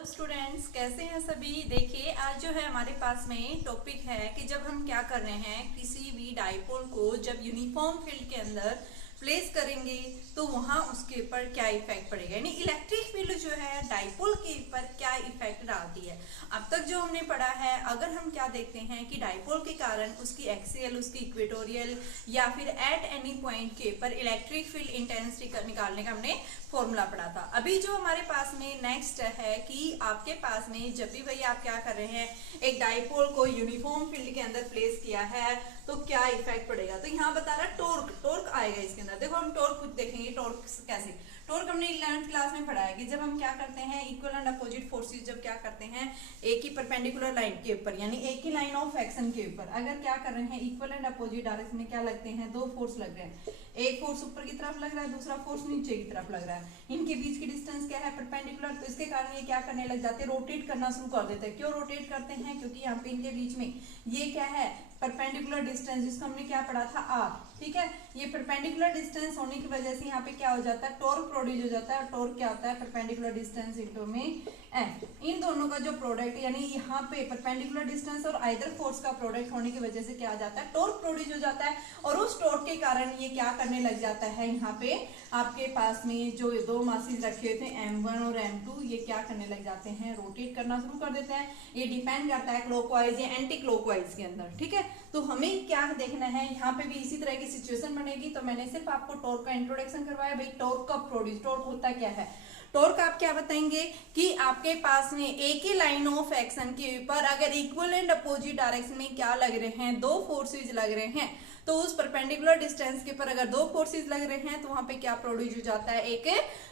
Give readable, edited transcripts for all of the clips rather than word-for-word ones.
Hello students, कैसे हैं सभी। देखिए, आज जो है हमारे पास में टॉपिक है कि जब हम क्या कर रहे हैं, किसी भी डाइपोल को जब यूनिफॉर्म फील्ड के अंदर प्लेस करेंगे तो वहां उसके ऊपर क्या इफेक्ट पड़ेगा, यानी इलेक्ट्रिक फील्ड जो है डाइपोल के ऊपर क्या इफेक्ट डालती है। अब तक जो हमने पढ़ा है, अगर हम क्या देखते हैं कि डाइपोल के कारण उसकी एक्सियल, उसकी इक्वेटोरियल या फिर एट एनी पॉइंट के ऊपर इलेक्ट्रिक फील्ड इंटेंसिटी निकालने का हमने फॉर्मूला पढ़ा था। अभी जो हमारे पास में नेक्स्ट है कि आपके पास में जब भी भाई आप क्या कर रहे हैं, एक डाइपोल को यूनिफॉर्म फील्ड के अंदर प्लेस किया है तो क्या इफेक्ट पड़ेगा। तो यहाँ बता रहा है टॉर्क आएगा इसके अंदर। देखो हम टॉर्क खुद देखेंगे, टॉर्क कैसे। टॉर्क हमने 11th क्लास में पढ़ा है कि जब हम क्या करते हैं, इक्वल एंड अपोजिट फोर्सेस जब क्या करते हैं, एक ही परपेंडिकुलर लाइन के ऊपर, यानी एक ही लाइन ऑफ एक्शन के ऊपर अगर क्या कर रहे हैं, इक्वल एंड अपोजिट डायरेक्शन में क्या लगते हैं, दो फोर्स लग रहे हैं। एक फोर्स ऊपर की तरफ लग रहा है, दूसरा फोर्स नीचे की तरफ लग रहा है। इनके बीच की डिस्टेंस क्या है, परपेंडिकुलर। तो इसके कारण ये क्या करने लग जाते हैं, रोटेट करना शुरू कर देते हैं। क्यों रोटेट करते हैं, क्योंकि यहाँ पे इनके बीच में ये क्या है, परपेंडिकुलर डिस्टेंस, जिसको हमने क्या पढ़ा था, आर। ठीक है, ये परपेंडिकुलर डिस्टेंस होने की वजह से यहाँ पे क्या हो जाता है, टॉर्क प्रोड्यूस हो जाता है। टॉर्क क्या होता है, परपेंडिकुलर डिस्टेंस इनटू में एफ। इन दोनों का जो प्रोडक्ट, यानी यहाँ पे परपेंडिकुलर डिस्टेंस और आइदर फोर्स का प्रोडक्ट होने की वजह से क्या आ जाता है, टॉर्क प्रोड्यूस हो जाता है। और उस टॉर्क के कारण ये क्या करने लग जाता है, यहाँ पे आपके पास में जो दो मासेस रखे हुए थे M1 और M2, ये क्या करने लग जाते हैं, रोटेट करना शुरू कर देते हैं। ये डिपेंड करता है क्लॉकवाइज या एंटी क्लॉकवाइज के अंदर। ठीक है, तो हमें क्या देखना है, यहाँ पे भी इसी तरह की सिचुएशन बनेगी। तो मैंने सिर्फ आपको टॉर्क का इंट्रोडक्शन करवाया। भाई टॉर्क का प्रोड्यूस, टॉर्क होता क्या है। टॉर्क आप क्या बताएंगे कि आपके पास में एक ही लाइन ऑफ एक्शन के ऊपर अगर इक्वल एंड अपोजिट डायरेक्शन में क्या लग रहे हैं, दो फोर्सेज लग रहे हैं, तो उस परपेंडिकुलर डिस्टेंस के ऊपर अगर दो फोर्सेज लग रहे हैं तो वहां पे क्या प्रोड्यूस हो जाता है, एक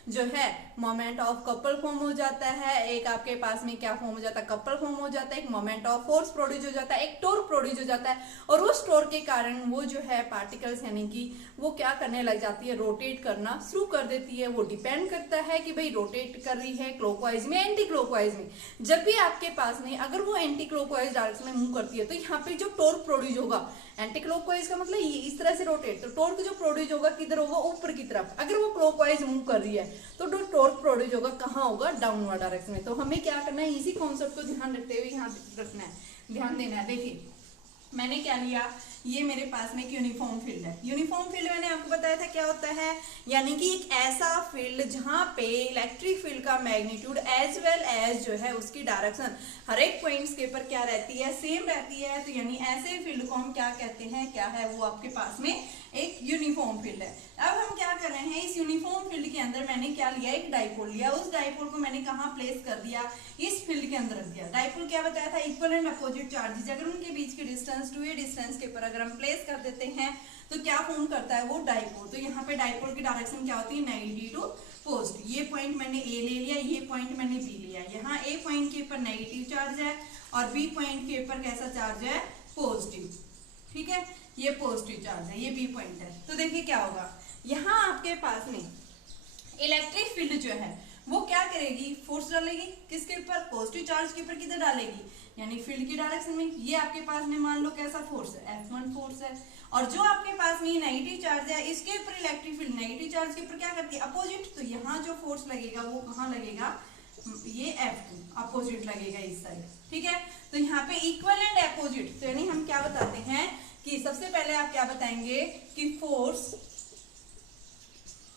जो है मोमेंट ऑफ कपल फॉर्म हो जाता है। एक आपके पास में क्या फॉर्म हो जाता है, कपल फॉर्म हो जाता है। एक मोमेंट ऑफ फोर्स प्रोड्यूस हो जाता है, एक टॉर्क प्रोड्यूस हो जाता है। और उस टॉर्क के कारण वो जो है पार्टिकल्स, यानी कि वो क्या करने लग जाती है, रोटेट करना शुरू कर देती है। वो डिपेंड करता है कि भाई रोटेट कर रही है क्लॉकवाइज में, एंटी क्लॉकवाइज में। जब भी आपके पास में अगर वो एंटी क्लॉकवाइज डायरेक्शन में मूव करती है तो यहाँ पे जो टॉर्क प्रोड्यूस होगा, एंटी क्लॉकवाइज का मतलब ये इस तरह से रोटेट, तो टॉर्क जो प्रोड्यूस होगा किधर होगा, ऊपर की तरफ। अगर वो क्लॉकवाइज मूव कर रही है तो जो टॉर्क प्रोड्यूस होगा कहाँ होगा, डाउनवर्ड डायरेक्शन में। तो हमें क्या करना है, इसी कॉन्सेप्ट को ध्यान रखते हुए यहाँ रखना है, ध्यान देना है। देखिए मैंने क्या लिया, ये मेरे पास में एक यूनिफॉर्म फील्ड है। यूनिफॉर्म फील्ड मैंने आपको बताया था क्या होता है, यानी कि एक ऐसा फील्ड जहां पे इलेक्ट्रिक फील्ड का मैग्नीट्यूड एज वेल एज जो है उसकी डायरेक्शन हर एक पॉइंट्स के ऊपर क्या रहती है, सेम रहती है। तो यानी ऐसे फील्ड को हम क्या कहते हैं, क्या है वो आपके पास में एक यूनिफॉर्म फील्ड है। अब हम क्या कर रहे हैं, इस यूनिफॉर्म फील्ड के अंदर मैंने क्या लिया, एक डाइपोल लिया। उस डाइपोल को मैंने कहाँ प्लेस कर दिया, इस फील्ड के अंदर रख दिया। डाइपोल क्या बताया था, इक्वल एंड अपोजिट चार्जेस, अगर उनके बीच की डिस्टेंस 2a डिस्टेंस के ऊपर अगर हम प्लेस कर देते हैं तो क्या फॉर्म करता है वो डाइपोल। तो यहाँ पे डाइपोल की डायरेक्शन क्या होती है, नेगेटिव टू पॉजिटिव। ये पॉइंट मैंने ए ले लिया, ये पॉइंट मैंने बी लिया। यहाँ ए पॉइंट के ऊपर नेगेटिव चार्ज है और बी पॉइंट के ऊपर कैसा चार्ज है, पॉजिटिव। ठीक है, ये पॉजिटिव चार्ज है, ये बी पॉइंट है। तो देखिए क्या होगा, यहाँ आपके पास में इलेक्ट्रिक फील्ड जो है वो क्या करेगी, फोर्स डालेगी किसके ऊपर, पॉजिटिव चार्ज के ऊपर। किधर डालेगी, यानी फील्ड की डायरेक्शन में। ये आपके पास में मान लो कैसा फोर्स है, F1 फोर्स है। और जो आपके पास में नेगेटिव चार्ज है, इसके ऊपर इलेक्ट्रिक फील्ड नेगेटिव चार्ज के ऊपर क्या करती है, अपोजिट। तो यहाँ जो फोर्स लगेगा वो कहाँ लगेगा, ये F2 अपोजिट लगेगा इस साइड। ठीक है, तो यहाँ पे इक्वल एंड अपोजिट। तो यानी हम क्या बताते हैं कि सबसे पहले आप क्या बताएंगे कि फोर्स,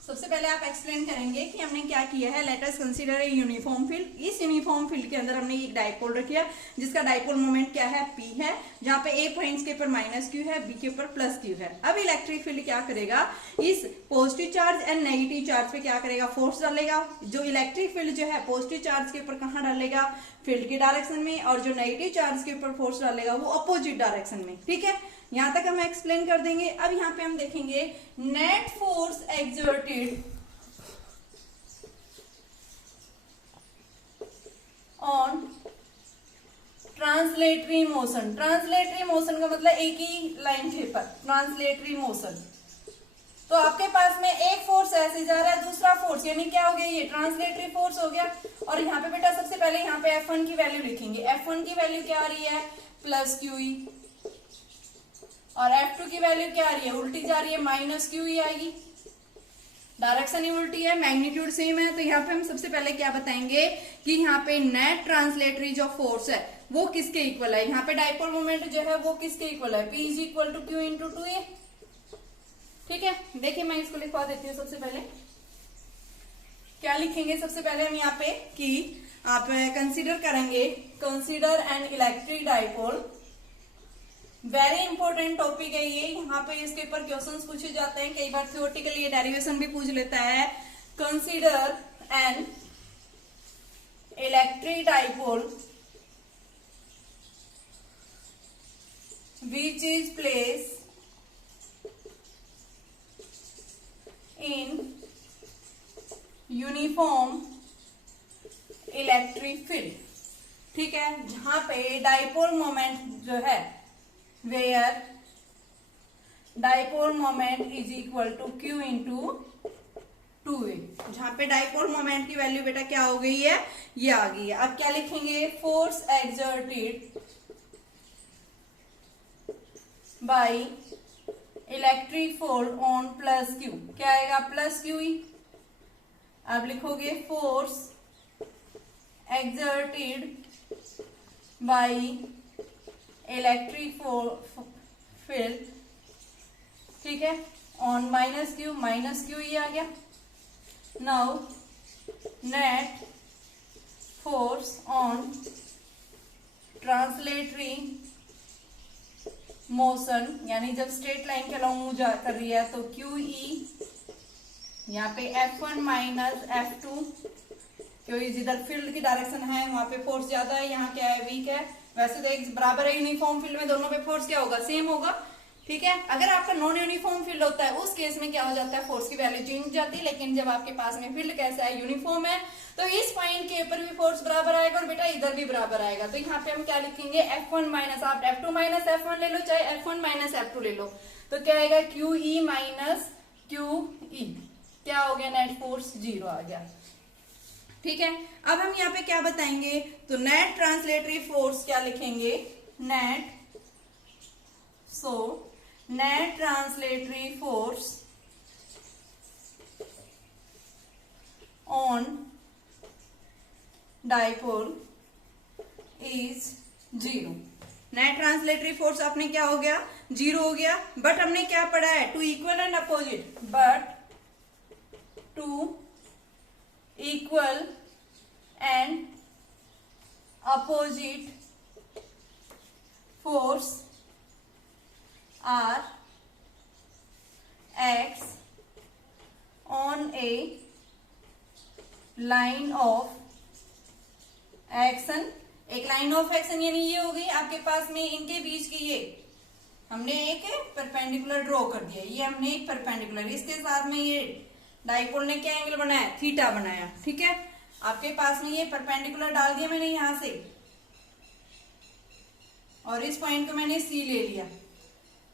सबसे पहले आप एक्सप्लेन करेंगे कि हमने क्या किया है। Let us consider a uniform field. इस यूनिफॉर्म फील्ड के अंदर हमने एक डाइपोल रखा जिसका डाइपोल मोमेंट क्या है, P है, जहां पे A पॉइंट्स के ऊपर -q है, B के ऊपर +q है। अब इलेक्ट्रिक फील्ड क्या करेगा, इस positive charge and negative charge पे क्या करेगा, फोर्स डालेगा। जो इलेक्ट्रिक फील्ड जो है पॉजिटिव चार्ज के ऊपर कहाँ डालेगा, फील्ड की डायरेक्शन में, और जो नेगेटिव चार्ज के ऊपर फोर्स डालेगा वो अपोजिट डायरेक्शन में। ठीक है, यहां तक हम एक्सप्लेन कर देंगे। अब यहाँ पे हम देखेंगे net force exerted on translatory motion. Translatory motion का मतलब एक ही लाइन के ऊपर ट्रांसलेटरी मोशन। तो आपके पास में एक फोर्स ऐसे जा रहा है, दूसरा फोर्स, यानी क्या हो गया, ये ट्रांसलेटरी फोर्स हो गया। और यहाँ पे बेटा सबसे पहले यहाँ पे F1 की वैल्यू लिखेंगे। F1 की वैल्यू क्या आ रही है, +QE, और F2 की वैल्यू क्या आ रही है, उल्टी जा रही है, -QE आएगी। डायरेक्शन ही उल्टी है, मैग्नीट्यूड सेम है, तो यहाँ पे हम सबसे पहले क्या बताएंगे कि यहाँ पे नेट ट्रांसलेटरी जो फोर्स है वो किसके इक्वल है। यहाँ पे डाइपोल मोमेंट जो है वो किसके इक्वल है, P is equal to Q into two A. ठीक है, देखिए मैं इसको लिखवा देती हूँ। सबसे पहले क्या लिखेंगे, सबसे पहले हम यहाँ पे कि आप कंसीडर करेंगे, consider N electric dipole. Very important topic है ये, यहाँ पे इसके ऊपर क्वेश्चंस पूछे जाते हैं, कई बार थ्योरेटिकली ये डेरिवेशन भी पूछ लेता है। Consider N electric dipole which is placed in uniform electric field। ठीक है, जहां पे डाइपोल मोमेंट जो है, where dipole moment is equal to Q into two A, जहां पे डाइपोल मोमेंट की वैल्यू बेटा क्या हो गई है, ये आ गई है। अब क्या लिखेंगे, force exerted by electric force on plus Q, क्या आएगा, प्लस क्यू ई। अब लिखोगे force exerted by electric field, ठीक है, ऑन माइनस क्यू ही आ गया। Now net force on translatory motion, यानी जब स्ट्रेट लाइन के अलॉन्ग मूव कर रही है तो क्यू ई, यहाँ पे F1 माइनस F2, क्योंकि जिधर फील्ड की डायरेक्शन है वहां पे फोर्स ज्यादा है, यहाँ क्या है, वीक है। वैसे तो एक बराबर है, यूनिफॉर्म फील्ड में दोनों पे फोर्स क्या होगा, सेम होगा। ठीक है, अगर आपका नॉन यूनिफॉर्म फील्ड होता है उस केस में क्या हो जाता है, फोर्स की वैल्यू चेंज हो जाती है। लेकिन जब आपके पास में फील्ड कैसा है, यूनिफॉर्म है, तो इस पॉइंट के ऊपर भी फोर्स बराबर आएगा और बेटा इधर भी बराबर आएगा। तो यहाँ पे हम क्या लिखेंगे, F1 माइनस, आप F2 माइनस F1 ले लो, चाहे F1 माइनस F2 ले लो, तो क्या आएगा, Q E minus Q E, क्या हो गया, नेट फोर्स 0 आ गया। ठीक है, अब हम यहाँ पे क्या बताएंगे, तो नेट ट्रांसलेटरी फोर्स क्या लिखेंगे, net, so net translatory force on dipole is 0। Net translatory force अपने क्या हो गया, 0 हो गया। बट हमने क्या पढ़ा है, two equal and opposite, but two equal and opposite force are acts on a line of action. एक लाइन ऑफ एक्शन यानी ये हो गई आपके पास में इनके बीच की, ये हमने एक परपेंडिकुलर ड्रॉ कर दिया, ये हमने एक परपेंडिकुलर, इसके साथ में ये डाइपोल ने क्या एंगल बनाया, थीटा बनाया। ठीक है, आपके पास में ये परपेंडिकुलर डाल दिया मैंने यहां से, और इस पॉइंट को मैंने सी ले लिया,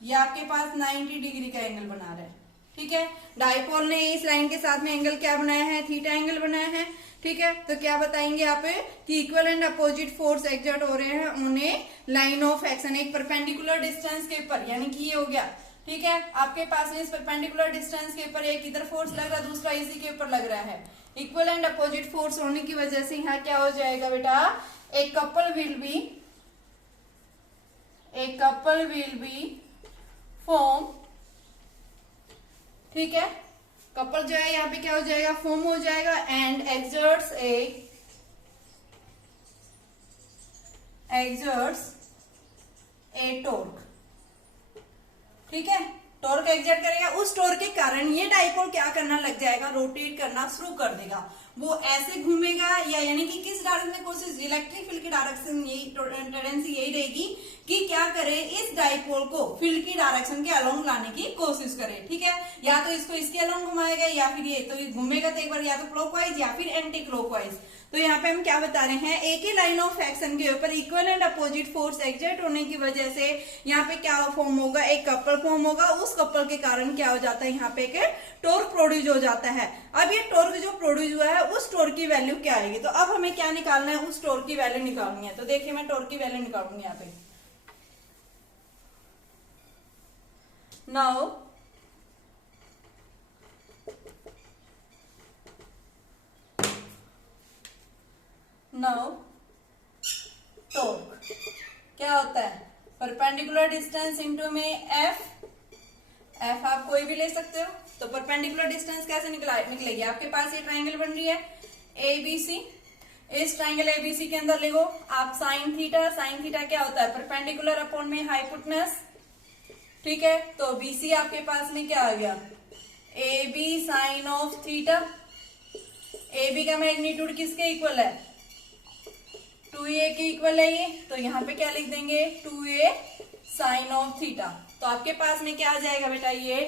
ये आपके पास 90 डिग्री का एंगल बना रहा है। ठीक है, डाइपोल ने इस लाइन के साथ में एंगल क्या बनाया है, थीटा एंगल बनाया है। ठीक है, तो क्या बताएंगे यहाँ पे कि equal and opposite force exert हो रहे हैं on a line of action, एक परपेंडिकुलर डिस्टेंस के ऊपर, यानी कि ये हो गया। ठीक है, आपके पास में इस परपेंडिकुलर डिस्टेंस के ऊपर एक इधर फोर्स लग रहा है, दूसरा इसी के ऊपर लग रहा है। इक्वल एंड अपोजिट फोर्स होने की वजह से यहाँ क्या हो जाएगा बेटा, एक कपल विल बी फॉर्म। ठीक है, कपल जो है यहाँ पे क्या हो जाएगा, फॉर्म हो जाएगा, एंड एक्सर्ट्स ए टॉर्क। ठीक है, टॉर्क एक्सर्ट करेगा, उस टॉर्क के कारण ये डाइपोल क्या करना लग जाएगा, रोटेट करना शुरू कर देगा। वो ऐसे घूमेगा, या यानी कि किस डायरेक्शन में कोशिश, इलेक्ट्रिक फील्ड की डायरेक्शन, यही टेंडेंसी यही रहेगी कि क्या करे, इस डाइपोल को फील्ड की डायरेक्शन के अलोंग लाने की कोशिश करे। ठीक है, या तो इसको इसके अलोंग घुमाएगा, या फिर ये, तो ये घूमेगा तो एक बार या तो क्लॉकवाइज या फिर एंटी क्लॉकवाइज। तो यहाँ पे हम क्या बता रहे हैं, एक ही लाइन ऑफ एक्शन के ऊपर equal and opposite force exert होने की वजह से यहाँ पे क्या फॉर्म होगा, एक कपल फॉर्म होगा, उस कपल के कारण क्या हो जाता है, यहाँ पे एक टॉर्क प्रोड्यूस हो जाता है। अब ये टॉर्क जो प्रोड्यूस हुआ है उस टॉर्क की वैल्यू क्या आएगी, तो अब हमें क्या निकालना है, उस टॉर्क की वैल्यू निकालनी है। तो देखिए मैं टॉर्क की वैल्यू निकालूंगी यहाँ पे। नाउ नाउ टॉर्क क्या होता है, परपेंडिकुलर डिस्टेंस इनटू में एफ आप कोई भी ले सकते हो। तो परपेंडिकुलर डिस्टेंस कैसे निकलेगी, आपके पास ये ट्राइंगल बन रही है एबीसी, इस ट्राइंगल एबीसी के अंदर लिखो आप साइन थीटा क्या होता है, परपेंडिकुलर अपॉन में हाइपोटेनस, ठीक है। तो बीसी आपके पास में क्या आ गया, A B sine of theta, A B का मैग्नीट्यूड किसके इक्वल है, 2a के इक्वल है ये, तो यहाँ पे क्या लिख देंगे 2a साइन ऑफ थीटा। तो आपके पास में क्या आ जाएगा बेटा, ये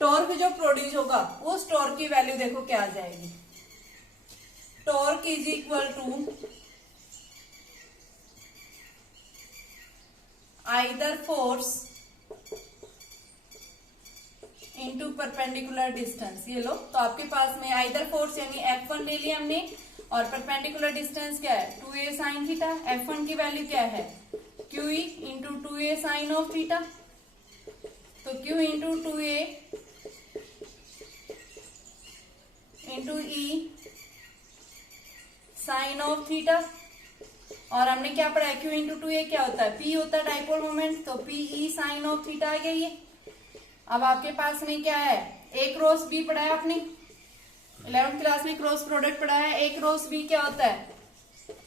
टॉर्क जो प्रोड्यूस होगा उस टॉर्क की वैल्यू देखो क्या आ जाएगी, torque is equal to either force into perpendicular distance. ये लो, तो आपके पास में आइदर फोर्स यानी F1 ले लिया हमने, और परपेंडिकुलर डिस्टेंस क्या है 2a साइन थीटा, F1 की वैल्यू क्या है QE into 2a sine of theta, तो Q into 2a into E sine of theta, और हमने क्या पढ़ा है Q इंटू 2a क्या होता है, P होता है डाइपोल मोमेंट, तो PE साइन ऑफ थीटा आ गया ये। अब आपके पास में क्या है, A क्रॉस B पढ़ा है आपने 11th क्लास में, क्रॉस प्रोडक्ट पढ़ा है, A क्रॉस B क्या होता है,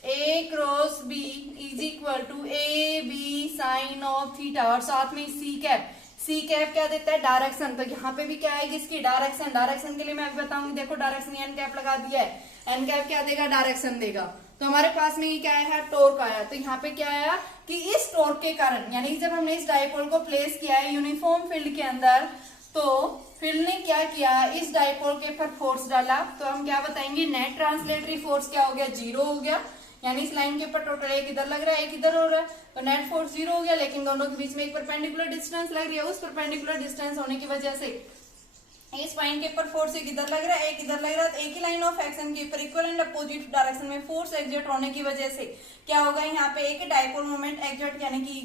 A cross B is equal to A B sine of theta, और साथ में सी कैप क्या देता है, डायरेक्शन। तो यहाँ पे भी क्या आएगी इसकी डायरेक्शन के लिए मैं अभी बताऊंगी, देखो डायरेक्शन एन कैप लगा दिया है, एन कैप क्या देगा, डायरेक्शन देगा। तो हमारे पास में ये क्या है, टॉर्क आया। तो यहाँ पे क्या आया कि इस टॉर्क के कारण, यानी जब हमने इस डाइपोल को प्लेस किया है यूनिफॉर्म फील्ड के अंदर, तो फील्ड ने क्या किया, इस डाइपोल के पर फोर्स डाला, तो हम क्या बताएंगे, नेट ट्रांसलेटरी फोर्स क्या हो गया, 0 हो गया। यानी इस लाइन के ऊपर टोटल एक इधर लग रहा है, एक इधर हो रहा है, तो नेट फोर्स 0 हो गया, लेकिन दोनों के बीच में एक परपेंडिकुलर डिस्टेंस लग रही है। उस परपेंडिकुलर डिस्टेंस होने की वजह से इस पॉइंट के ऊपर फोर्स एक इधर लग रहा है, एक इधर लग रहा है, तो एक ही लाइन ऑफ एक्शन के ऊपर इक्वल एंड अपोजिट डायरेक्शन में फोर्स एक्सर्ट होने की वजह से क्या होगा, यहाँ पे एक डाइपोल मोमेंट एक्सर्ट यानी कि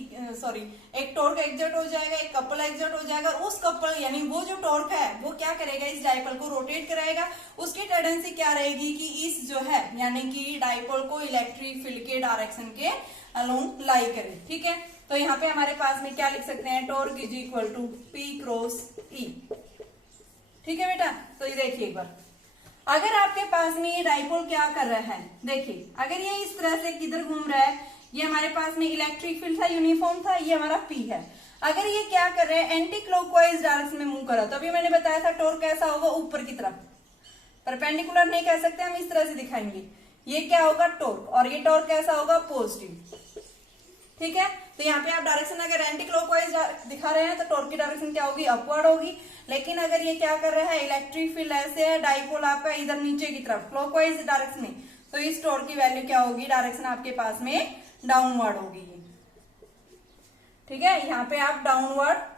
एक टॉर्क एक्सर्ट हो जाएगा, एक कपल एक्सर्ट हो जाएगा। उस कपल यानी वो जो टॉर्क है वो क्या करेगा, इस डाइपोल को रोटेट कराएगा। उसकी टेंडेंसी क्या रहेगी कि इस जो है यानी कि डाइपोल को इलेक्ट्रिक फील्ड के डायरेक्शन के अलोंग लाई करे, ठीक है। तो यहाँ पे हमारे पास में क्या लिख सकते हैं, torque is equal to P cross E, ठीक है बेटा। तो ये देखिए एक बार, अगर आपके पास में ये डाइपोल क्या कर रहा है, देखिए अगर ये इस तरह से किधर घूम रहा है, ये हमारे पास में इलेक्ट्रिक फील्ड था, यूनिफॉर्म था, ये हमारा P है। अगर ये क्या कर रहे हैं, एंटी क्लॉकवाइज डायरेक्शन में मूव कर रहा है, तो अभी मैंने बताया था टॉर्क कैसा होगा, ऊपर की तरफ, परपेंडिकुलर नहीं कह सकते हम, इस तरह से दिखाएंगे। ये क्या होगा टॉर्क, और ये टॉर्क कैसा होगा, पॉजिटिव, ठीक है। तो यहाँ पे आप डायरेक्शन अगर एंटी क्लॉकवाइज दिखा रहे हैं तो टॉर्क की डायरेक्शन क्या होगी, अपवर्ड होगी। लेकिन अगर ये क्या कर रहा है, इलेक्ट्रिक फील्ड ऐसे है, डाइपोल आपका इधर नीचे की तरफ क्लॉकवाइज डायरेक्शन में, तो इस टॉर्क की वैल्यू क्या होगी, डायरेक्शन आपके पास में डाउनवर्ड होगी, ठीक है। यहाँ पे आप डाउनवर्ड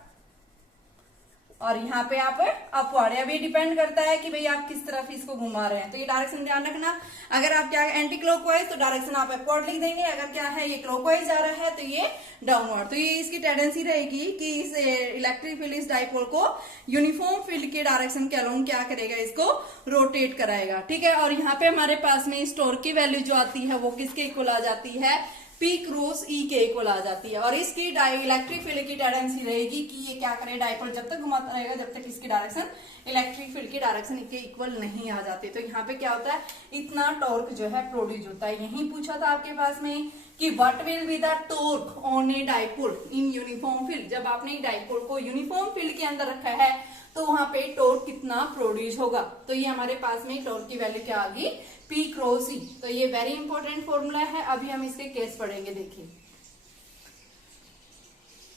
और यहाँ पे आप अपवर्ड, अब ये डिपेंड करता है कि भाई आप किस तरफ इसको घुमा रहे हैं। तो ये डायरेक्शन ध्यान रखना, अगर आप क्या एंटी क्लॉकवाइज तो डायरेक्शन आप अपवर्ड लिख देंगे, अगर क्या है ये क्लॉकवाइज जा रहा है तो ये डाउनवर्ड। तो ये इसकी टेंडेंसी रहेगी कि इस इलेक्ट्रिक फील्ड इस डाइपोल को यूनिफॉर्म फील्ड के डायरेक्शन के अलोंग क्या करेगा, इसको रोटेट कराएगा, ठीक है। और यहाँ पे हमारे पास में इस टॉर्क की वैल्यू जो आती है वो किसके इक्वल आ जाती है, P क्रॉस E के इक्वल आ जाती है। और इसकी इलेक्ट्रिक फील्ड की टेंडेंसी रहेगी कि ये क्या करे, डाइपोल जब तक घुमाता रहेगा जब तक इसकी डायरेक्शन इलेक्ट्रिक फील्ड की डायरेक्शन के इक्वल नहीं आ जाती। तो यहाँ पे क्या होता है, इतना टॉर्क जो है प्रोड्यूस होता है। यही पूछा था आपके पास में कि what will be the torque on a dipole in uniform field. जब आपने डाइपोल को यूनिफॉर्म फील्ड के अंदर रखा है तो वहां पे टॉर्क कितना प्रोड्यूस होगा। तो ये हमारे पास में टॉर्क की वैल्यू क्या आ गई, P क्रॉस E। तो ये वेरी इंपॉर्टेंट फॉर्मूला है। अभी हम इसके केस पढ़ेंगे, देखिए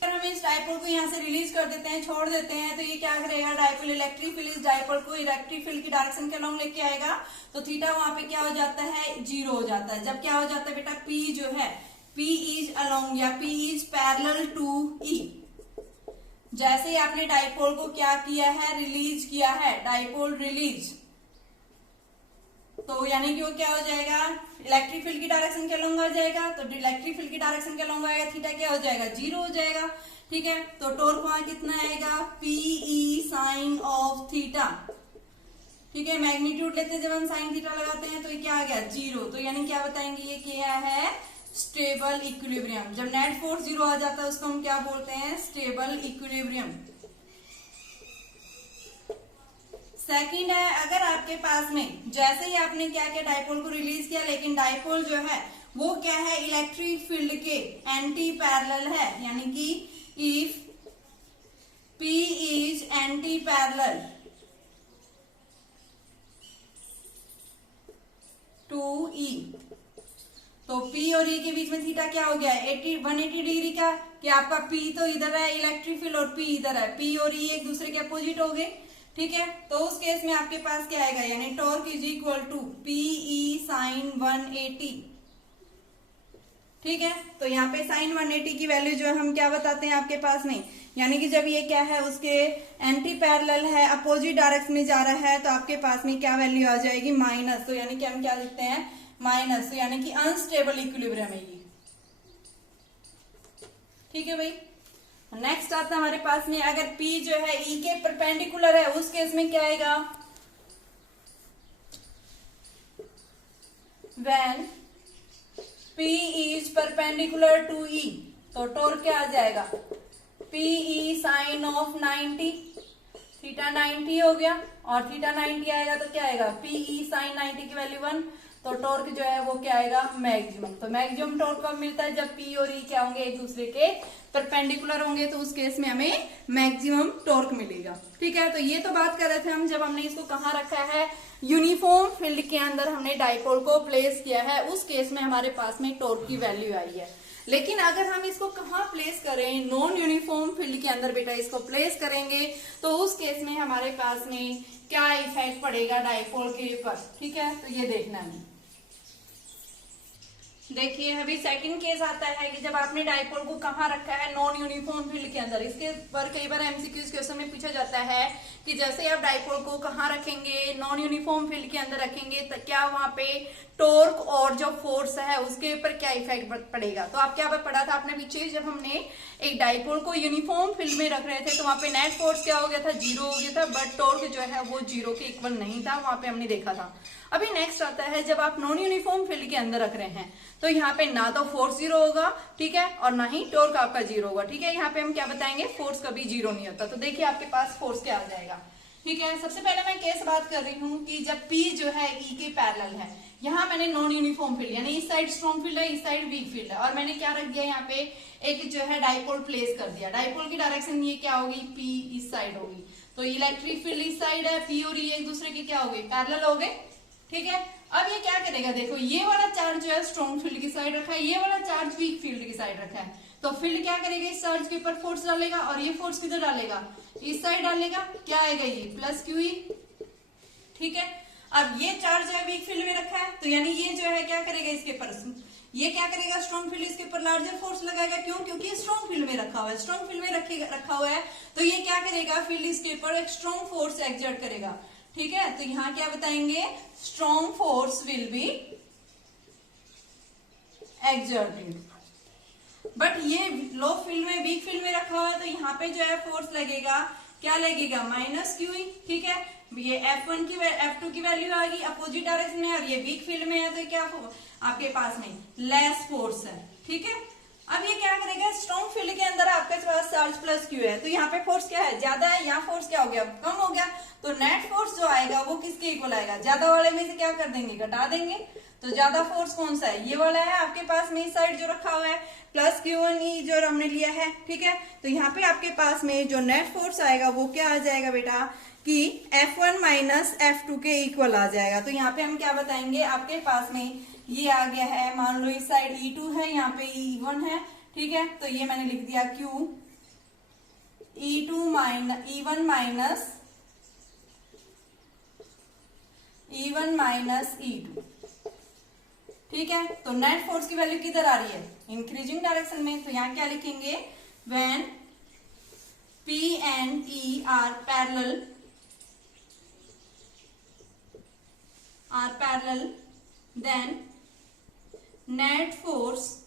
अगर हम इस डाइपोल को यहाँ से रिलीज कर देते हैं, छोड़ देते हैं, तो ये क्या करेगा, डाइपोल इलेक्ट्रिक फील्ड इस डाइपोल को इलेक्ट्रिक फील्ड की डायरेक्शन के अलोंग लेके आएगा, तो थीटा वहां पे क्या हो जाता है, 0 हो जाता है। जब क्या हो जाता है बेटा, P जो है P इज अलोंग या P is parallel to E। जैसे ही आपने डाइपोल को क्या किया है, रिलीज किया है, डाइपोल रिलीज, तो यानी कि वो क्या हो जाएगा, इलेक्ट्रिक फील्ड की डायरेक्शन के अलोंग आ जाएगा। तो इलेक्ट्रिक फील्ड की डायरेक्शन के अलोंग आएगा, थीटा क्या हो जाएगा, 0 हो जाएगा, ठीक है। तो टॉर्क वहां कितना आएगा, PE साइन ऑफ थीटा, ठीक है। मैग्नीट्यूड लेते जब हम साइन थीटा लगाते हैं तो ये क्या आ गया 0, तो यानी क्या बताएंगे ये क्या है स्टेबल इक्विलिब्रियम। जब नेट फोर्स 0 आ जाता है उसको हम क्या बोलते हैं स्टेबल इक्विलिब्रियम। सेकंड है, अगर आपके पास में जैसे ही आपने क्या किया डाइपोल को रिलीज किया, लेकिन डाइपोल जो है वो क्या है इलेक्ट्रिक फील्ड के एंटी पैरेलल है, यानी कि if P is anti parallel to E, तो P और E के बीच में थीटा क्या हो गया 180 डिग्री का, कि आपका P तो इधर है इलेक्ट्रिक फील्ड और P इधर है, P और E एक दूसरे के अपोजिट हो गए। ठीक है, तो उस केस में आपके पास क्या आएगा, यानी torque is equal to PE sin 180। ठीक है, तो यहाँ पे sin 180 की वैल्यू जो है हम क्या बताते हैं आपके पास में, यानी कि जब ये क्या है उसके एंटी पैरेलल है अपोजिट डायरेक्शन में जा रहा है तो आपके पास में क्या वैल्यू आ जाएगी माइनस, तो यानी कि हम क्या लिखते हैं माइनस, तो यानी कि अनस्टेबल इक्विलिब्रियम है ये। ठीक है भाई, नेक्स्ट आता है हमारे पास में अगर P जो है E के परपेंडिकुलर है उस केस में क्या आएगा, when P is perpendicular to E, तो टॉर्क क्या आ जाएगा PE sin of 90, थीटा 90 हो गया और थीटा 90 आएगा तो क्या आएगा PE sin 90 की वैल्यू 1, तो टॉर्क जो है वो क्या आएगा मैक्सिमम। तो मैक्सिमम टॉर्क कब मिलता है जब P और E क्या होंगे एक दूसरे के परपेंडिकुलर होंगे, तो उस केस में हमें मैक्सिमम टॉर्क मिलेगा। ठीक है, तो ये तो बात कर रहे थे हम जब हमने इसको कहाँ रखा है यूनिफॉर्म फील्ड के अंदर हमने डाइपोल को प्लेस किया है, उस केस में हमारे पास में टॉर्क की वैल्यू आई है। लेकिन अगर हम इसको कहाँ प्लेस करें नॉन यूनिफॉर्म फील्ड के अंदर बेटा इसको प्लेस करेंगे तो उस केस में हमारे पास में क्या इफेक्ट पड़ेगा डाइपोल के ऊपर। ठीक है, तो ये देखना है। देखिए अभी सेकंड केस आता है कि जब आपने डाइपोल को कहाँ रखा है नॉन यूनिफॉर्म फील्ड के अंदर। इसके पर कई बार एमसीक्यूज क्वेश्चन में पूछा जाता है कि जैसे आप डाइपोल को कहाँ रखेंगे नॉन यूनिफॉर्म फील्ड के अंदर रखेंगे तो क्या वहां पे टॉर्क और जो फोर्स है उसके ऊपर क्या इफेक्ट पड़ेगा। तो आप क्या पढ़ा था आपने पीछे जब हमने एक डाइपोल को यूनिफॉर्म फील्ड में रख रहे थे तो वहां पे नेट फोर्स क्या हो गया था 0 हो गया था, बट टॉर्क जो है वो 0 के इक्वल नहीं था, वहां पे हमने देखा था। अभी नेक्स्ट आता है जब आप नॉन यूनिफॉर्म फील्ड के अंदर रख रहे हैं तो यहाँ पे ना तो फोर्स 0 होगा, ठीक है, और ना ही टॉर्क आपका 0 होगा। ठीक है, यहाँ पे हम क्या बताएंगे फोर्स कभी 0 नहीं होता। तो देखिए आपके पास फोर्स क्या आ जाएगा। ठीक है, सबसे पहले मैं केस बात कर रही हूँ कि जब P जो है E के पैरेलल है, यहाँ मैंने नॉन यूनिफॉर्म फील्ड यानी इस साइड स्ट्रॉन्ग फील्ड है इस साइड वीक फील्ड है, और मैंने क्या रख दिया यहाँ पे एक जो है डाइपोल प्लेस कर दिया। डाइपोल की डायरेक्शन ये क्या होगी P इस साइड होगी, तो इलेक्ट्रिक फील्ड इस साइड है, P और E एक दूसरे के क्या हो गए पैरेलल हो गए। ठीक है, अब ये क्या करेगा देखो ये वाला चार्ज जो है स्ट्रॉन्ग फील्ड की साइड रखा है, ये वाला चार्ज वीक फील्ड की साइड रखा है, तो फील्ड क्या करेगा इस चार्ज के ऊपर फोर्स डालेगा और ये फोर्स किधर डालेगा इस साइड डालेगा, क्या आएगा ये प्लस QE। ठीक है, अब ये चार्ज है वीक फील्ड में रखा है तो यानी ये जो है क्या करेगा इसके ऊपर ये क्या करेगा स्ट्रॉन्ग फील्ड इसके ऊपर लार्जर फोर्स लगाएगा। क्यों? क्योंकि स्ट्रॉन्ग फील्ड में रखा हुआ है, स्ट्रॉन्ग फील्ड में रखा हुआ है तो ये क्या करेगा फील्ड इसके ऊपर एक स्ट्रॉन्ग फोर्स एक्सर्ट करेगा। ठीक है, तो यहाँ क्या बताएंगे strong force will B exerted, but ये लो फील्ड में वीक फील्ड में रखा हुआ है तो यहाँ पे जो है फोर्स लगेगा क्या लगेगा माइनस QE। ठीक है, ये F1 की F2 की वैल्यू आ गई अपोजिट डायरेक्शन में और ये वीक फील्ड में है तो क्या आपके पास में लेस फोर्स है। ठीक है, अब ये क्या करेगा स्ट्रॉन्ग फील्ड के अंदर आपके पास चार्ज प्लस Q है तो यहाँ पे फोर्स क्या है ज्यादा है, यहाँ फोर्स क्या हो गया कम हो गया, तो नेट फोर्स जो आएगा वो किसके इक्वल आएगा ज्यादा वाले में से क्या कर देंगे घटा देंगे। तो ज्यादा फोर्स कौन सा है ये वाला है आपके पास में इस साइड जो रखा हुआ है प्लस Q1E जो हमने लिया है। ठीक है, तो यहाँ पे आपके पास में जो नेट फोर्स आएगा वो क्या आ जाएगा बेटा कि F1 माइनस F2 के इक्वल आ जाएगा। तो यहाँ पे हम क्या बताएंगे आपके पास में ये आ गया है, मान लो इस साइड E2 है यहाँ पे E1 है। ठीक है, तो ये मैंने लिख दिया Q E2 minus E1 minus E2। ठीक है, तो नेट फोर्स की वैल्यू किधर आ रही है इंक्रीजिंग डायरेक्शन में, तो यहाँ क्या लिखेंगे when P and E are parallel then net force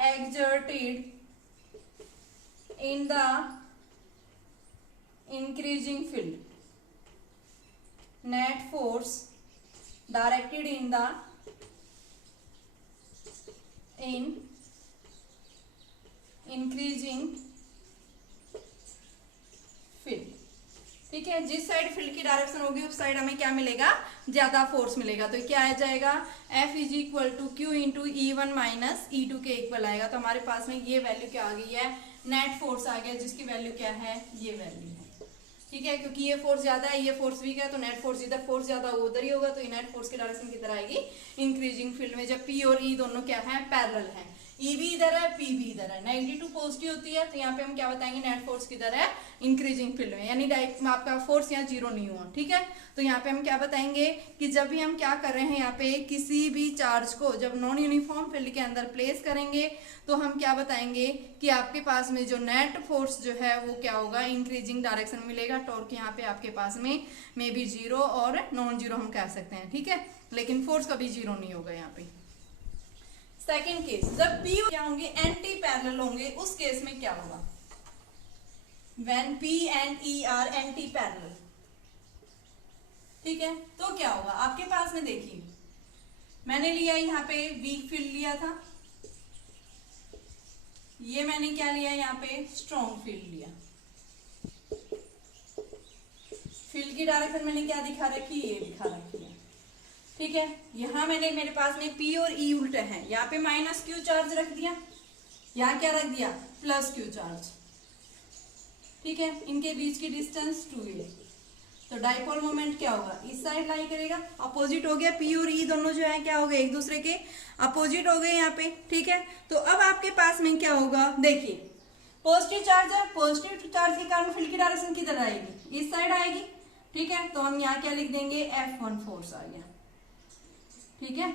exerted in the increasing field net force directed in the increasing field। ठीक है, जिस साइड फील्ड की डायरेक्शन होगी उस साइड हमें क्या मिलेगा, ज्यादा फोर्स मिलेगा। तो क्या आ जाएगा, F is equal to Q into E1 minus E2 के इक्वल आएगा। तो हमारे पास में ये वैल्यू क्या आ गई है, नेट फोर्स आ गया, जिसकी वैल्यू क्या है, ये वैल्यू है। ठीक है, क्योंकि ये फोर्स ज्यादा है, ये फोर्स वीक है, तो नेट फोर्स जिधर फोर्स ज्यादा होगा उधर ही होगा। तो ये नेट फोर्स की डायरेक्शन किधर आएगी, इंक्रीजिंग फील्ड में, जब P और E दोनों क्या है, पैरेलल है। E भी इधर है, P भी इधर है, 92 पॉजिटिव होती है, तो यहाँ पे हम क्या बताएंगे, नेट फोर्स किधर है, इंक्रीजिंग फील्ड में, यानी आपका फोर्स यहाँ जीरो नहीं हुआ। ठीक है, तो यहाँ पे हम क्या बताएंगे कि जब भी हम क्या कर रहे हैं, यहाँ पे किसी भी चार्ज को जब नॉन यूनिफॉर्म फील्ड के अंदर प्लेस करेंगे तो हम क्या बताएंगे कि आपके पास में जो नेट फोर्स जो है वो क्या होगा, इंक्रीजिंग डायरेक्शन मिलेगा। टॉर्क यहाँ पे आपके पास में मे बी जीरो और नॉन जीरो हम कह सकते हैं। ठीक है, लेकिन फोर्स कभी जीरो नहीं होगा यहाँ पे। सेकेंड केस, जब P क्या होंगे, एंटी पैरेलल होंगे, उस केस में क्या होगा, when P and E are anti parallel. ठीक है, तो क्या होगा, आपके पास में देखिए, मैंने लिया यहाँ पे वीक फील्ड लिया था, ये मैंने क्या लिया, यहाँ पे स्ट्रॉन्ग फील्ड लिया। फील्ड की डायरेक्शन मैंने क्या दिखा रखी, ये दिखा रखी है। ठीक है, यहां मैंने, मेरे पास में P और E उल्टे हैं, यहाँ पे माइनस क्यू चार्ज रख दिया, यहाँ क्या रख दिया, प्लस क्यू चार्ज। ठीक है, इनके बीच की डिस्टेंस 2a, तो डाइपोल मोमेंट क्या होगा, इस साइड लाई करेगा, अपोजिट हो गया। P और E दोनों जो है क्या हो गए, एक दूसरे के अपोजिट हो गए यहाँ पे। ठीक है, तो अब आपके पास में क्या होगा, देखिए पॉजिटिव चार्ज है, पॉजिटिव चार्ज के कारण फील्ड की डायरेक्शन किधर आएगी, इस साइड आएगी। ठीक है, तो हम यहाँ क्या लिख देंगे, F1 फोर्स आ गया। ठीक है,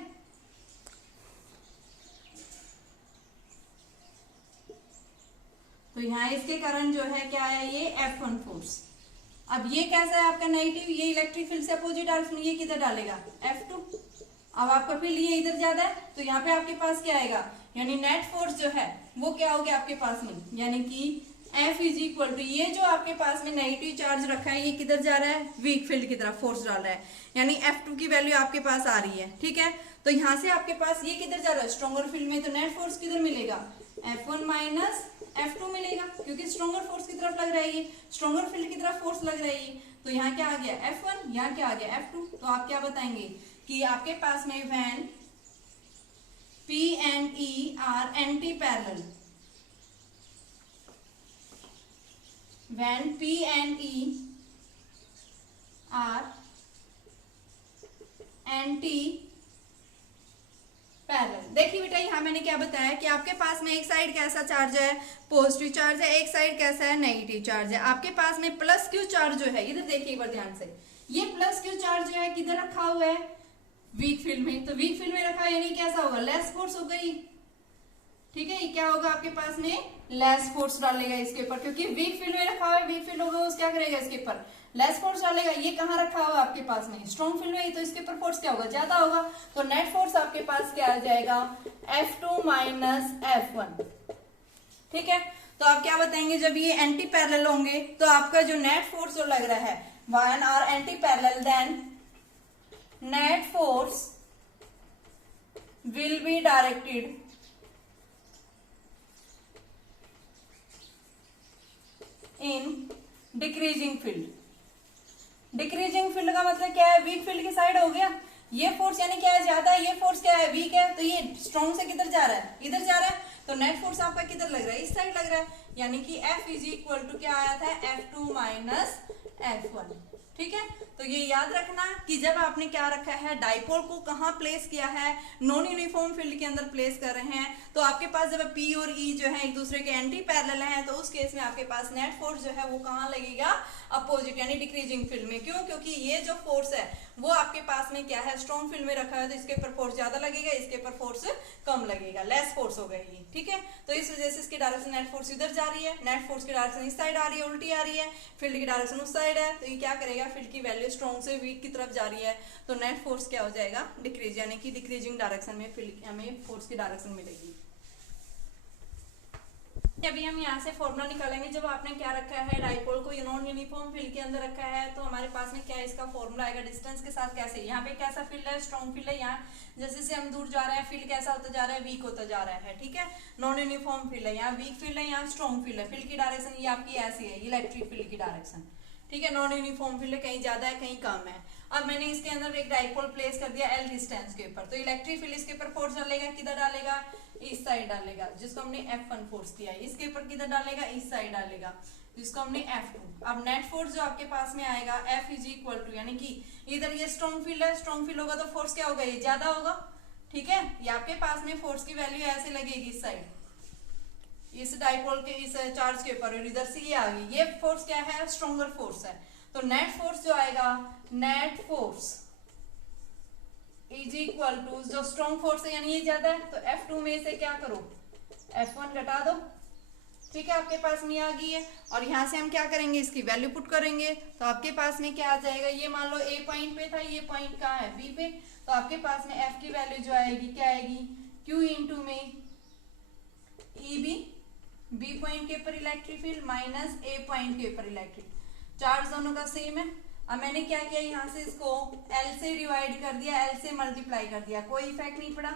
तो यहाँ इसके कारण जो है क्या है, ये F1 फोर्स। अब ये कैसा है आपका नेगेटिव, ये इलेक्ट्रिक फील्ड से अपोजिट डायरेक्शन, ये किधर डालेगा, F2। अब आपका फील्ड ये इधर ज्यादा है, तो यहाँ पे आपके पास क्या आएगा, यानी नेट फोर्स जो है वो क्या हो गया आपके पास में, यानी कि F इज इक्वल टू, ये जो आपके पास में नेगेटिव चार्ज रखा है ये किधर जा रहा है, वीक फील्ड की तरफ फोर्स डाल रहा है, यानी F2 की वैल्यू आपके पास आ रही है। ठीक है, तो यहाँ से आपके पास ये किधर जा रहा है, स्ट्रॉन्गर फील्ड में, तो नेट फोर्स किधर मिलेगा, F1 माइनस F2 मिलेगा, क्योंकि स्ट्रॉन्गर फोर्स की तरफ लग रहा है, ये स्ट्रॉन्गर फील्ड की तरफ फोर्स लग रहा है। तो यहाँ क्या आ गया, F1, यहाँ क्या आ गया, F2। तो आप क्या बताएंगे कि आपके पास में when P and E are anti parallel, when P and E are anti parallel. देखिए बेटा, यहाँ मैंने क्या बताया कि आपके पास में एक साइड कैसा चार्ज है, पॉजिटिव चार्ज है, एक साइड कैसा है, नेगेटिव चार्ज है। आपके पास में प्लस क्यू चार्ज जो है, इधर देखिए एक बार ध्यान से, ये प्लस क्यू चार्ज जो है किधर रखा हुआ है, वीक फील्ड में। तो वीक फील्ड में रखा है, यानी कैसा होगा, लेस फोर्स हो गई। ठीक है, ये क्या होगा आपके पास में, लेस फोर्स डालेगा इसके ऊपर, क्योंकि वीक फील्ड में रखा हुआ है, वीक फील्ड होगा उस क्या करेगा, इसके ऊपर लेस फोर्स डालेगा। ये कहाँ रखा हुआ आपके पास में, स्ट्रॉन्ग फील्ड में, तो इसके ऊपर फोर्स क्या होगा, ज्यादा होगा। तो नेट फोर्स आपके पास क्या आ जाएगा, F2 माइनस F1। ठीक है, तो आप क्या बताएंगे, जब ये एंटी पैरेलल होंगे तो आपका जो नेट फोर्स जो लग रहा है, when are anti parallel, then net force will be directed in decreasing field. Decreasing field का मतलब क्या है, वीक फील्ड की साइड हो गया। ये फोर्स यानी क्या है, ज्यादा है, ये फोर्स क्या है, वीक है, तो ये स्ट्रॉन्ग से किधर जा रहा है, इधर जा रहा है। तो नेट फोर्स आपका किधर लग रहा है, इस साइड लग रहा है, यानी कि F इज इक्वल टू क्या आया था, F2 माइनस F1। ठीक है, तो ये याद रखना कि जब आपने क्या रखा है, डाइपोल को कहाँ प्लेस किया है, नॉन यूनिफॉर्म फील्ड के अंदर प्लेस कर रहे हैं, तो आपके पास जब P और E जो है एक दूसरे के एंटी पैरेलल हैं, तो उस केस में आपके पास नेट फोर्स जो है वो कहाँ लगेगा, अपोजिट यानी डिक्रीजिंग फील्ड में। क्यों, क्योंकि ये जो फोर्स है वो आपके पास में क्या है, स्ट्रॉन्ग फील्ड में रखा है, तो इसके ऊपर फोर्स ज्यादा लगेगा, इसके ऊपर फोर्स कम लगेगा, लेस फोर्स हो गई। ठीक है, तो इस वजह से इसकी डायरेक्शन नेट फोर्स इधर जा रही है, नेट फोर्स की डायरेक्शन इस साइड आ रही है, उल्टी आ रही है, फील्ड की डायरेक्शन उस साइड है, तो ये क्या करेगा, फील्ड की वैल्यू स्ट्रॉन्ग से वीक की तरफ जा रही है, तो नेट फोर्स क्या हो जाएगा, डिक्रीज, यानी कि डिक्रीजिंग डायरेक्शन में फील्ड हमें फोर्स की डायरेक्शन मिलेगी। अभी हम यहाँ से फॉर्मूला निकालेंगे। जब आपने क्या रखा है, डाइपोल को नॉन यूनिफॉर्म फील्ड के अंदर रखा है, तो हमारे पास में क्या इसका फॉर्मूला आएगा, डिस्टेंस के साथ कैसे, यहाँ पे कैसा फील्ड है, स्ट्रॉन्ग फील्ड है। यहाँ जैसे से हम दूर जा रहे हैं फील्ड कैसा होता जा रहा है, वीक होता जा रहा है, ठीक है। नॉन यूनिफॉर्म फील्ड है, यहाँ वीक फील्ड है, यहाँ स्ट्रॉन्ग फील्ड है। फील्ड की डायरेक्शन ये आपकी ऐसी है, इलेक्ट्रिक फील्ड की डायरेक्शन, ठीक है। नॉन यूनिफॉर्म फील्ड कहीं ज्यादा है कहीं कम है। अब मैंने इसके अंदर एक डाइपोल प्लेस कर दिया एल डिस्टेंस के ऊपर, तो इलेक्ट्रिक फील्ड इसके ऊपर फोर्स डालेगा, किधर डालेगा, इस साइड डालेगा, जिसको हमने F1 फोर्स दिया है। इसके ऊपर किधर डालेगा, इस साइड डालेगा, जिसको हमने F2। अब नेट फोर्स जो आपके पास में आएगा F इज इक्वल टू, यानी कि इधर ये स्ट्रॉन्ग फील्ड है, स्ट्रॉन्ग फील्ड होगा तो फोर्स क्या होगा, ये ज्यादा होगा, ठीक है। ये आपके पास में फोर्स की वैल्यू ऐसे लगेगी इस साइड, इस डाइपोल के इस चार्ज के ऊपर, और इधर से ये आ गई, ये फोर्स क्या है, स्ट्रॉन्गर फोर्स है। तो नेट फोर्स जो आएगा, net force is equal to, जो स्ट्रॉन्ग फोर्स है यानी ये ज्यादा है, तो F2 में से क्या करो, F1 घटा दो, ठीक है। आपके पास में आ गई है, और यहाँ से हम क्या करेंगे, इसकी वैल्यू पुट करेंगे, तो आपके पास में क्या आ जाएगा, ये मान लो A पॉइंट पे था, ये पॉइंट कहाँ है, B पे, तो आपके पास में F की वैल्यू जो आएगी क्या आएगी, Q इंटू में EB, B पॉइंट के ऊपर electric field minus A point के ऊपर इलेक्ट्रिक, चार्ज दोनों का सेम है। अब मैंने क्या किया, यहाँ से इसको L से डिवाइड कर दिया, L से मल्टीप्लाई कर दिया, कोई इफेक्ट नहीं पड़ा,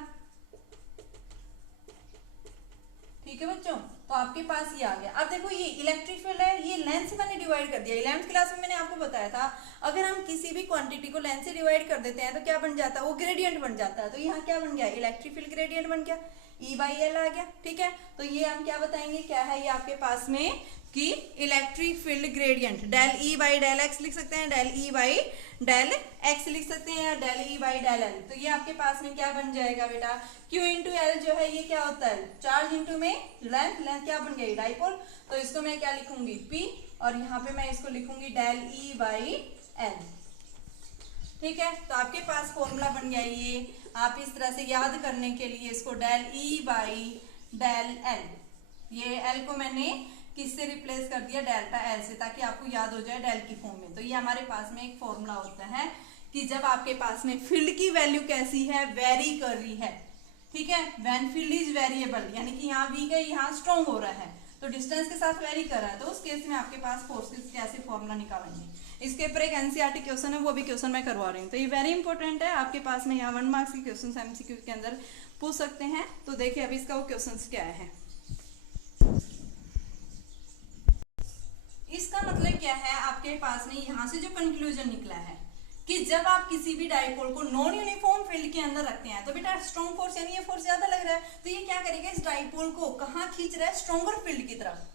ठीक है बच्चों। तो आपके पास ये आ गया। अब देखो ये इलेक्ट्रिक फील्ड है, ये लेंथ से मैंने डिवाइड कर दिया। 11th क्लास में मैंने आपको बताया था, अगर हम किसी भी क्वांटिटी को लेंथ से डिवाइड कर देते हैं तो क्या बन जाता है, वो ग्रेडियंट बन जाता है। तो यहाँ क्या बन गया, इलेक्ट्रिक फील्ड ग्रेडियंट बन गया, E/L आ गया, ठीक है। तो ये हम क्या बताएंगे, क्या है ये आपके पास में कि इलेक्ट्रिक फील्ड ग्रेडियंट, डेल E/डेल x लिख सकते हैं, डेल E/डेल x लिख सकते हैं, या डेल E/डेल L। तो ये आपके पास में क्या बन जाएगा बेटा, Q इंटू एल जो है ये क्या होता है, चार्ज इंटू में लेंथ, लेंथ क्या बन गई, डाइपोल। तो इसको मैं क्या लिखूंगी, P, और यहाँ पे मैं इसको लिखूंगी डेल E/L, ठीक है। तो आपके पास फॉर्मूला बन गया ये, आप इस तरह से याद करने के लिए इसको डेल E/डेल L, ये L को मैंने किससे रिप्लेस कर दिया, डेल्टा L से, ताकि आपको याद हो जाए डेल की फॉर्म में। तो ये हमारे पास में एक फॉर्मूला होता है कि जब आपके पास में फील्ड की वैल्यू कैसी है, वेरी कर रही है, ठीक है, व्हेन फील्ड इज वेरिएबल, यानी कि यहाँ वीक है यहाँ स्ट्रॉन्ग हो रहा है, तो डिस्टेंस के साथ वेरी कर रहा है, तो उस केस में आपके पास फोर्सेस कैसे फॉर्मूला निकालेंगे। इसके ऊपर एक एनसीईआरटी क्वेश्चन है, वो भी क्वेश्चन मैं करवा रही हूँ, तो ये वेरी इंपॉर्टेंट है आपके पास में, यहाँ 1 मार्क्स के क्वेश्चन एमसीक्यू के अंदर पूछ सकते हैं। तो देखिए अभी इसका वो क्वेश्चन क्या है, इसका मतलब क्या है, आपके पास में यहाँ से जो कंक्लूजन निकला है कि जब आप किसी भी डाइपोल को नॉन यूनिफॉर्म फील्ड के अंदर रखते हैं, तो बेटा स्ट्रॉन्ग फोर्स यानी ये फोर्स ज्यादा लग रहा है, तो ये क्या करेगा, इस डाइपोल को कहाँ खींच रहा है, स्ट्रॉन्गर फील्ड की तरफ,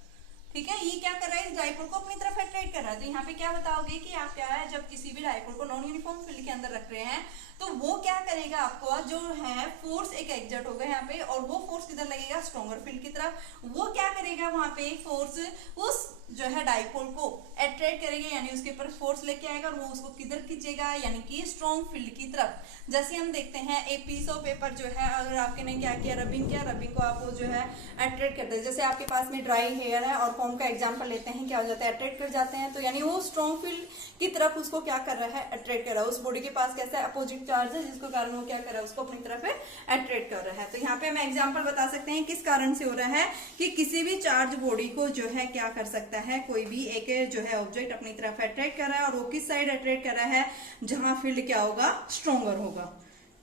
ठीक है। ये क्या कर रहा है, इस डाइपोल को अपनी तरफ अट्रैक्ट कर रहा है। तो यहाँ पे क्या बताओगे कि आप क्या है, जब किसी भी डाइपोल को नॉन यूनिफॉर्म फील्ड के अंदर रख रहे हैं, तो वो क्या करेगा, आपको जो है फोर्स एक एग्जर्ट होगा यहाँ पे, और वो फोर्स किधर लगेगा, स्ट्रॉन्गर फील्ड की तरफ। वो क्या करेगा, वहां पे फोर्स उस जो है डाइपोल को अट्रैक्ट करेगा, यानी उसके ऊपर फोर्स लेके आएगा, और वो उसको किधर खींचेगा, यानी कि स्ट्रॉन्ग फील्ड की तरफ। जैसे हम देखते हैं एक पीस ऑफ पेपर जो है, अगर आपके ने क्या किया, रबिंग किया, रबिंग को आप जो है अट्रैक्ट करते हैं। जैसे आपके पास में ड्राई हेयर है, और फॉर्म का एग्जांपल लेते हैं, क्या हो जाता है, अट्रैक्ट कर जाते हैं, तो यानी वो स्ट्रॉन्ग फील्ड की तरफ उसको क्या कर रहा है, अट्रैक्ट कर रहा है। उस बॉडी के पास कैसा है, अपोजिट चार्ज है, जिसको कारण वो क्या कर रहा है, उसको अपनी तरफ अट्रैक्ट कर रहा है। तो यहाँ पे हम एग्जांपल बता सकते हैं किस कारण से हो रहा है, कि किसी भी चार्ज बॉडी को जो है क्या कर सकता है, कोई भी एक जो है ऑब्जेक्ट अपनी तरफ अट्रैक्ट कर रहा है, और वो किस साइड अट्रैक्ट कर रहा है, जहां फील्ड क्या होगा, स्ट्रॉन्गर होगा,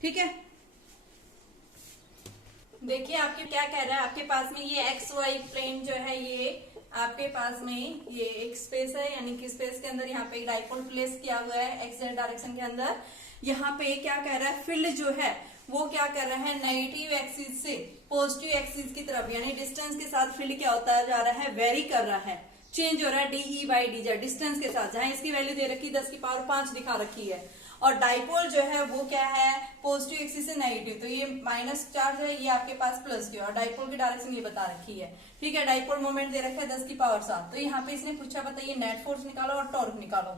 ठीक है। देखिए आपके क्या कह रहा है, आपके पास में ये एक्स वाई प्लेन जो है, ये आपके पास में ये एक स्पेस है, यानी कि स्पेस के अंदर यहाँ पे एक डाइपोल प्लेस किया हुआ है एक्स जेड डायरेक्शन के अंदर। यहाँ पे क्या कह रहा है, फील्ड जो है वो क्या कर रहा है, नेगेटिव एक्सिस से पॉजिटिव एक्सिस की तरफ, यानी डिस्टेंस के साथ फील्ड क्या होता जा रहा है, वेरी कर रहा है, चेंज हो रहा है DE/dz डिस्टेंस के साथ। जहां इसकी वैल्यू दे रखी 10 की पावर 5 दिखा रखी है, और डाइपोल जो है वो क्या है, पॉजिटिव एक्सिस से नेगेटिव, तो ये माइनस चार्ज है, ये आपके पास प्लस की, और डाइपोल की डायरेक्शन ये बता रखी है, ठीक है। डाइपोल मोमेंट दे रखा है 10 की पावर 7। तो यहाँ पे इसने पूछा, बताइए नेट फोर्स निकालो और टॉर्क निकालो।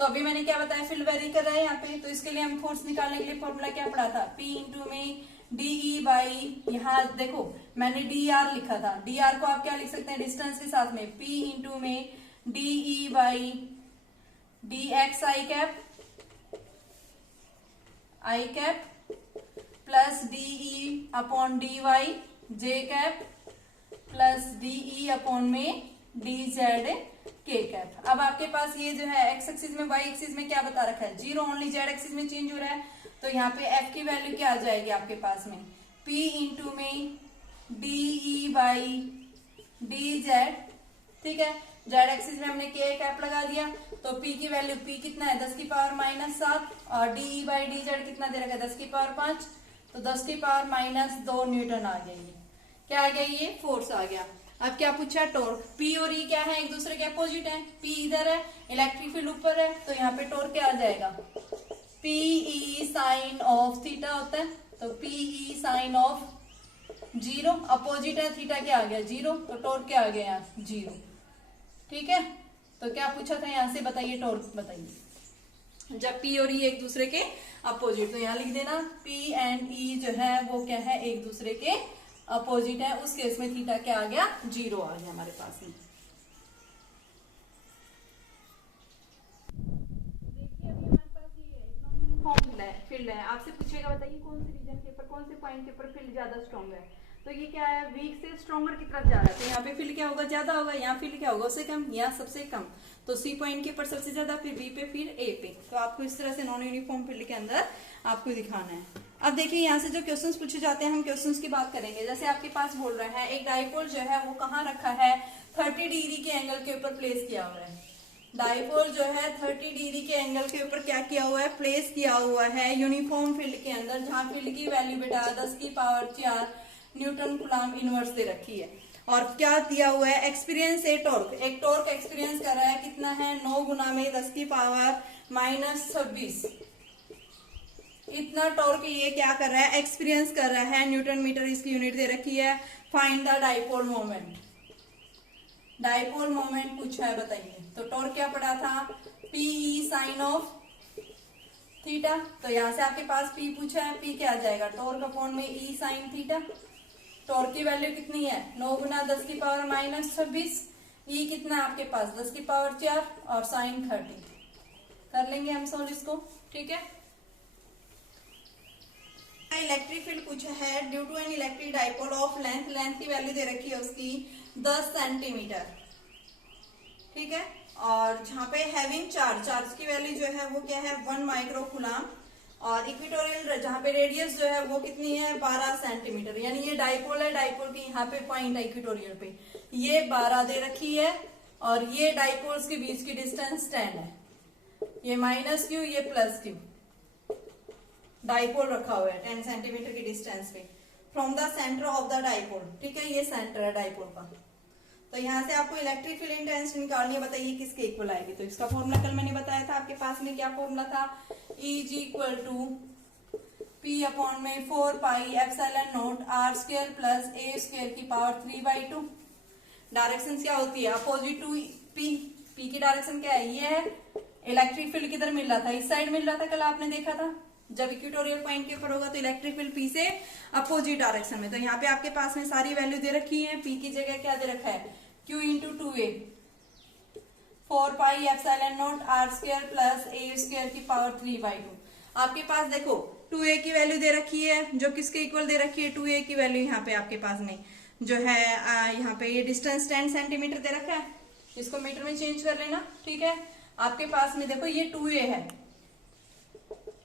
तो अभी मैंने क्या बताया, फील्ड वेरी कर रहा है यहाँ पे, तो इसके लिए हम फोर्स निकालने के लिए फॉर्मूला क्या पढ़ा था, P इंटू में DE/, यहाँ देखो मैंने DR लिखा था, DR को आप क्या लिख सकते हैं, डिस्टेंस के साथ में P इंटू में DE/dx I cap plus DE/dy j cap plus DE upon में DZ K कैप। अब आपके पास ये जो है x एक्सिस में, y एक्सिस में क्या बता रखा है, 0, ओनली z एक्सिस में चेंज हो रहा है। तो यहाँ पे f की वैल्यू क्या आ जाएगी आपके पास में, p इंटू में DE बाई DZ, ठीक है। z एक्सिस में हमने k कैप लगा दिया, तो p की वैल्यू, p कितना है 10 की पावर -7, और DE बाई DZ कितना दे रखा है 10 की पावर 5, तो 10 की पावर -2 न्यूटन आ गया। ये क्या आ गया, ये फोर्स आ गया। अब क्या पूछा, टॉर्क। P और E क्या है, एक दूसरे के अपोजिट है। P इधर है, इलेक्ट्रिक फील्ड ऊपर है, तो यहाँ पे टॉर्क क्या आ जाएगा, PE साइन ऑफ थीटा होता है, तो PE साइन ऑफ 0, अपोजिट है थीटा, क्या आ गया 0, तो टॉर्क क्या आ गया यहाँ 0, ठीक है। तो क्या पूछा था यहाँ से, बताइए टॉर्क बताइए। जब P और E एक दूसरे के अपोजिट, तो यहाँ लिख देना P एंड E जो है वो क्या है, एक दूसरे के अपोजिट है। उस केस में थीटा क्या आ गया, 0 आ गया हमारे पास में। देखिए अभी हमारे पास ये नॉन यूनिफॉर्म फील्ड है। आपसे पूछेगा बताइए कौन से रीजन के ऊपर, कौन से पॉइंट के ऊपर फील्ड ज्यादा स्ट्रॉन्ग है। तो ये क्या है, वीक से स्ट्रॉन्गर की तरफ जा रहा है, तो यहाँ पे फील्ड क्या होगा, ज्यादा होगा। यहाँ फील्ड क्या होगा, उससे कम, यहाँ सबसे कम। तो सी पॉइंट के ऊपर सबसे ज्यादा, फिर बी पे, फिर ए पे। तो आपको इस तरह से नॉन यूनिफॉर्म फील्ड के अंदर आपको दिखाना है। अब देखिए यहाँ से जो क्वेश्चंस पूछे जाते हैं, हम क्वेश्चंस की बात करेंगे। जैसे आपके पास बोल रहा है एक डाइपोल जो है वो कहाँ रखा है, 30 डिग्री के एंगल के ऊपर प्लेस किया हुआ है। डाइपोल जो है 30 डिग्री के एंगल के ऊपर क्या किया हुआ है, प्लेस किया हुआ है यूनिफॉर्म फील्ड के अंदर, जहां फील्ड की वैल्यू बेटा 10 की पावर 4 न्यूटन कूलम्ब इनवर्स दे रखी है। और क्या दिया हुआ है, एक्सपीरियंस ए टॉर्क, एक टॉर्क एक्सपीरियंस कर रहा है, कितना है 9 गुना में 10 की पावर -26, इतना टॉर्क ये क्या कर रहा है, एक्सपीरियंस कर रहा है। न्यूटन मीटर इसकी यूनिट दे रखी है। Find the dipole moment, dipole moment पूछा है, बताइए। तो टॉर्क क्या पड़ा था, PE साइन ऑफ थीटा, तो यहां से आपके पास P पूछा है, P क्या आ जाएगा, टॉर्क अपॉन में E साइन थीटा। टॉर्क की वैल्यू कितनी है, 9 गुना 10 की पावर -26, E कितना है आपके पास 10 की पावर 4, और साइन 30। कर लेंगे हम सोल्व इसको, ठीक है। इलेक्ट्रिक फील्ड पूछा है, due to an electric dipole of length, length की वैल्यू दे रखी है उसकी 10 सेंटीमीटर, ठीक है। और जहां पे हैविंग चार्ज, चार्ज की वैल्यू जो है वो क्या है 1 माइक्रो कूलम्ब, और इक्वेटोरियल जहां पे रेडियस जो है वो कितनी है 12 सेंटीमीटर। यानी ये डाइपोल है, डाइपोल की यहाँ पे पॉइंट है इक्वेटोरियल पे, ये 12 दे रखी है, और ये डाइपोल्स के बीच की डिस्टेंस 10 है। ये -q, ये +q, डाइपोल रखा हुआ है 10 सेंटीमीटर की डिस्टेंस पे from the centre of the dipole, ठीक है। ये सेंटर है डाइपोल का। तो यहाँ से आपको इलेक्ट्रिक फील्ड इंटेंसिटी निकालनी है, बताइए किसके इक्वल आएगी। तो इसका फॉर्मूला कल मैंने बताया था, आपके पास में क्या फॉर्मूला था, Eg = P अपॉन में 4 pi epsilon not r² plus a² की पावर 3/2। डायरेक्शन क्या होती है, अपोजिट टू P, P की डायरेक्शन क्या है, ये है। इलेक्ट्रिक फील्ड किधर मिल रहा था, इस साइड मिल रहा था, कल आपने देखा था। जब इक्वेटोरियल पॉइंट के ऊपर होगा तो इलेक्ट्रिक फील्ड P से अपोजिट डायरेक्शन में। तो यहाँ पे आपके पास में सारी वैल्यू दे रखी है। P की जगह क्या दे रखा है, Q into 2a 4 pi epsilon not r² plus a² की पावर 3/2। आपके पास देखो 2a की वैल्यू दे रखी है, जो किसके इक्वल दे रखी है, 2a की वैल्यू यहाँ पे आपके पास में जो है यहाँ पे ये डिस्टेंस 10 सेंटीमीटर दे रखा है, इसको मीटर में चेंज कर लेना, ठीक है। आपके पास में देखो ये 2a है,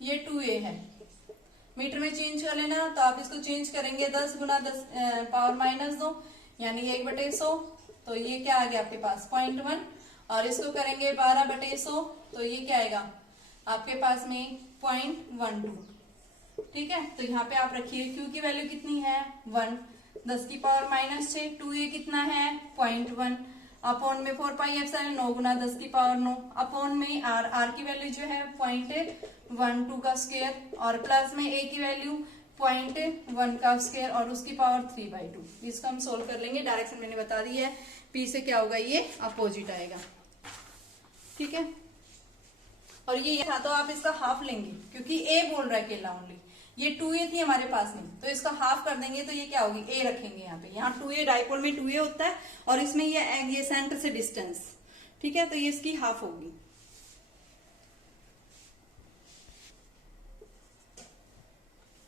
ये 2a है, मीटर में चेंज कर लेना। तो आप इसको चेंज करेंगे 10 गुना 10 पावर -2 यानी 1/100, तो ये क्या आ गया आपके पास 0.1, और इसको करेंगे 12/100, तो ये क्या आएगा आपके पास में 0.12, ठीक है। तो यहाँ पे आप रखिए Q की वैल्यू कितनी है 1, 10 की पावर -6, 2a कितना है 0.1, अपॉन में 4 पाई एप्सिलॉन 9 गुना 10 की पावर 9, अपॉन में r की वैल्यू जो है 0.12 का स्क्वायर, और प्लस में a की वैल्यू 0.1 का स्क्वायर, और उसकी पावर 3/2। इसको हम सोल्व कर लेंगे, डायरेक्शन मैंने बता दी है। P से क्या होगा, ये अपोजिट आएगा, ठीक है। और ये था तो आप इसका हाफ लेंगे, क्योंकि a बोल रहा है अकेला ओनली, ये 2a थी हमारे पास में, तो इसका हाफ कर देंगे, तो ये क्या होगी a रखेंगे यहाँ पे। यहाँ 2a डाइपोल में 2a होता है, और इसमें ये सेंटर से डिस्टेंस, ठीक है, तो ये इसकी हाफ होगी।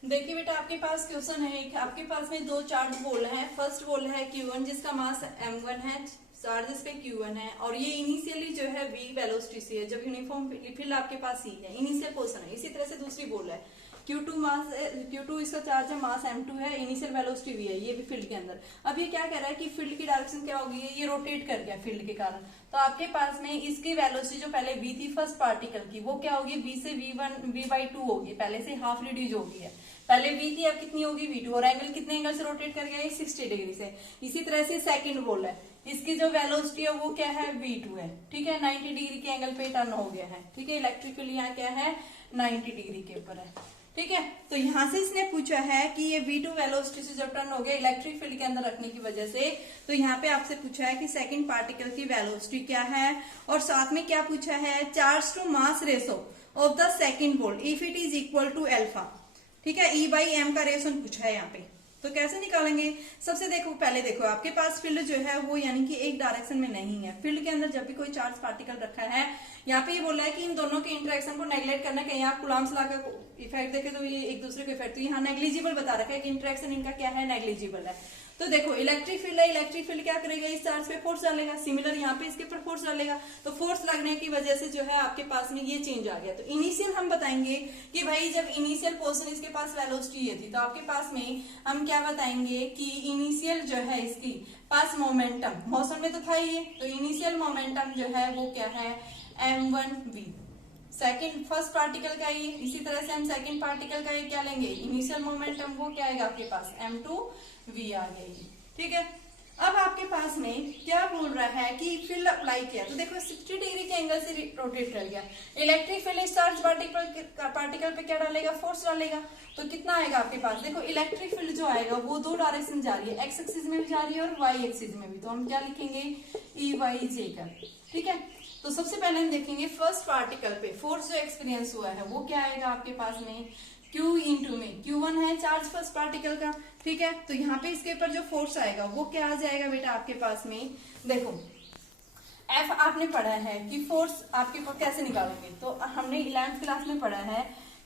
देखिए बेटा, आपके पास क्वेश्चन है एक, आपके पास में दो चार्ज बोल है। फर्स्ट बोल है Q1 जिसका मास M1 है, चार्ज इस पे Q1 है, और ये इनिशियली जो है V वेलोसिटी से है, जब यूनिफॉर्म फील्ड आपके पास ही है, इनिशियल पोर्शन है। इसी तरह से दूसरी बोल है Q2 मास, Q2 इसका चार्ज है, मास M2 है, इनिशियल वेलोसिटी V है, ये भी फील्ड के अंदर। अब ये क्या कह रहा है कि फील्ड की डायरेक्शन क्या होगी, ये रोटेट कर गया फील्ड के कारण, तो आपके पास में इसकी वेलोसिटी जो पहले V थी फर्स्ट पार्टिकल की, वो क्या होगी, V से V/2 होगी, पहले से हाफ रिड्यूज होगी है। पहले V थी, अब कितनी होगी V2, और एंगल कितने एंगल से रोटेट कर गया, 60 डिग्री से। इसी तरह से सेकंड बोल है, इसकी जो वेलोसिटी है वो क्या है, V2 है, ठीक है, 90 डिग्री के एंगल पे टर्न हो गया है, ठीक है, इलेक्ट्रिकल यहाँ क्या है, 90 डिग्री के ऊपर है, ठीक है। तो यहां से इसने पूछा है कि ये V2 वेलोसिटी से जब टर्न हो गया इलेक्ट्रिक फील्ड के अंदर रखने की वजह से, तो यहाँ पे आपसे पूछा है कि सेकंड पार्टिकल की वेलोसिटी क्या है, और साथ में क्या पूछा है, charge to mass ratio of the second ball if it is equal to alpha, ठीक है, E/m का रेशो पूछा है यहाँ पे। तो कैसे निकालेंगे, सबसे देखो, पहले देखो आपके पास फील्ड जो है वो यानी कि एक डायरेक्शन में नहीं है। फील्ड के अंदर जब भी कोई चार्ज पार्टिकल रखा है, यहाँ पे ये बोला है कि इन दोनों के इंटरेक्शन को नेग्लेक्ट करना, कहीं आप कूलम्ब्स लॉ का इफेक्ट देखे तो ये एक दूसरे को इफेक्ट, तो यहाँ नेग्लिजिबल बता रखा है कि इंटरेक्शन इनका क्या है, नेग्लिजिबल है। तो देखो इलेक्ट्रिक फील्ड है, इलेक्ट्रिक फील्ड क्या करेगा, इस चार्ज पे फोर्स डालेगा, सिमिलर यहाँ पे इसके ऊपर फोर्स डालेगा, तो फोर्स लगने की वजह से जो है आपके पास में ये चेंज आ गया। तो इनिशियल हम बताएंगे कि भाई जब इनिशियल पोर्शन इसके पास वेलोसिटी ये थी, तो आपके पास में हम क्या बताएंगे कि इनिशियल जो है इसकी पास मोमेंटम, मोशन में तो था ये, तो इनिशियल मोमेंटम जो है वो क्या है, M1V। सेकंड फर्स्ट पार्टिकल का ये, इसी तरह से हम सेकंड पार्टिकल का ये क्या लेंगे, इनिशियल मोमेंटम, वो क्या आएगा आपके पास, M2V आ गई, ठीक है। अब आपके पास में क्या बोल रहा है कि फील्ड अप्लाई किया, तो देखो 60 डिग्री के एंगल से रोटेट कर गया। इलेक्ट्रिक फील्ड चार्ज पार्टिकल पे क्या डालेगा, फोर्स डालेगा, तो कितना आएगा आपके पास, देखो इलेक्ट्रिक फील्ड जो आएगा वो दो डायरेक्शन जा रही है, एक्स एक्सिस में भी जा रही है और वाई एक्सिस में भी, तो हम क्या लिखेंगे, E/J का, ठीक है। तो सबसे पहले हम देखेंगे फर्स्ट पार्टिकल पे फोर्स जो एक्सपीरियंस हुआ है वो क्या आएगा आपके पास में, Q इंटू में Q1 है चार्ज फर्स्ट पार्टिकल का, ठीक है। तो यहाँ पे इसके ऊपर जो फोर्स आएगा वो क्या आ जाएगा बेटा आपके पास में, देखो F आपने पढ़ा है कि फोर्स आपके पास कैसे निकालेंगे, तो हमने 11th क्लास में पढ़ा है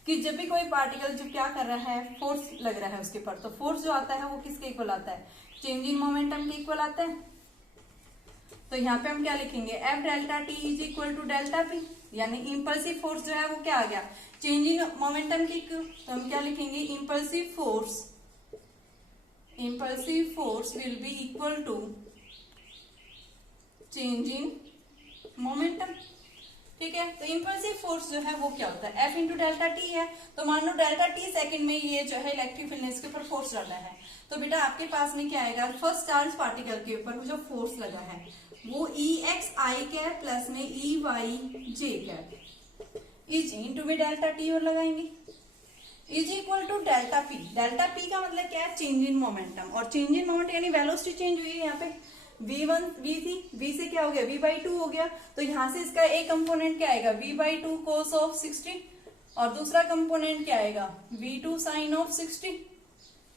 कि जब भी कोई पार्टिकल जो क्या कर रहा है, फोर्स लग रहा है उसके ऊपर, तो फोर्स जो आता है वो किसके इक्वल आता है, चेंज इन मोमेंटम के इक्वल आता है। तो यहाँ पे हम क्या लिखेंगे, F delta T is equal to delta P, यानी इम्पल्सिव फोर्स जो है वो क्या आ गया, चेंज इन मोमेंटम की, तो हम क्या लिखेंगे, impulsive force will be equal to change in momentum, ठीक है। तो इम्पल्सिव फोर्स जो है वो क्या होता है, F इंटू डेल्टा T है, तो मान लो डेल्टा T सेकंड में ये जो है इलेक्ट्रिक फील्ड इसके ऊपर फोर्स डाला है, तो बेटा आपके पास में क्या आएगा, फर्स्ट चार्ज पार्टिकल के ऊपर जो फोर्स लगा है वो EXI कैप प्लस में EYJ कैप इज इंटू में डेल्टा T और लगाएंगे, is equal to delta P। Delta P का मतलब क्या है, चेंज इन मोमेंटम, और चेंज इन मोमेंट यानी वेलोसिटी चेंज हुई है। यहाँ पे V थी, V से क्या हो गया, V/2 हो गया, तो यहाँ से इसका एक कंपोनेंट क्या आएगा, V/2 cos ऑफ 60, और दूसरा कंपोनेंट क्या आएगा, V2 sin ऑफ 60,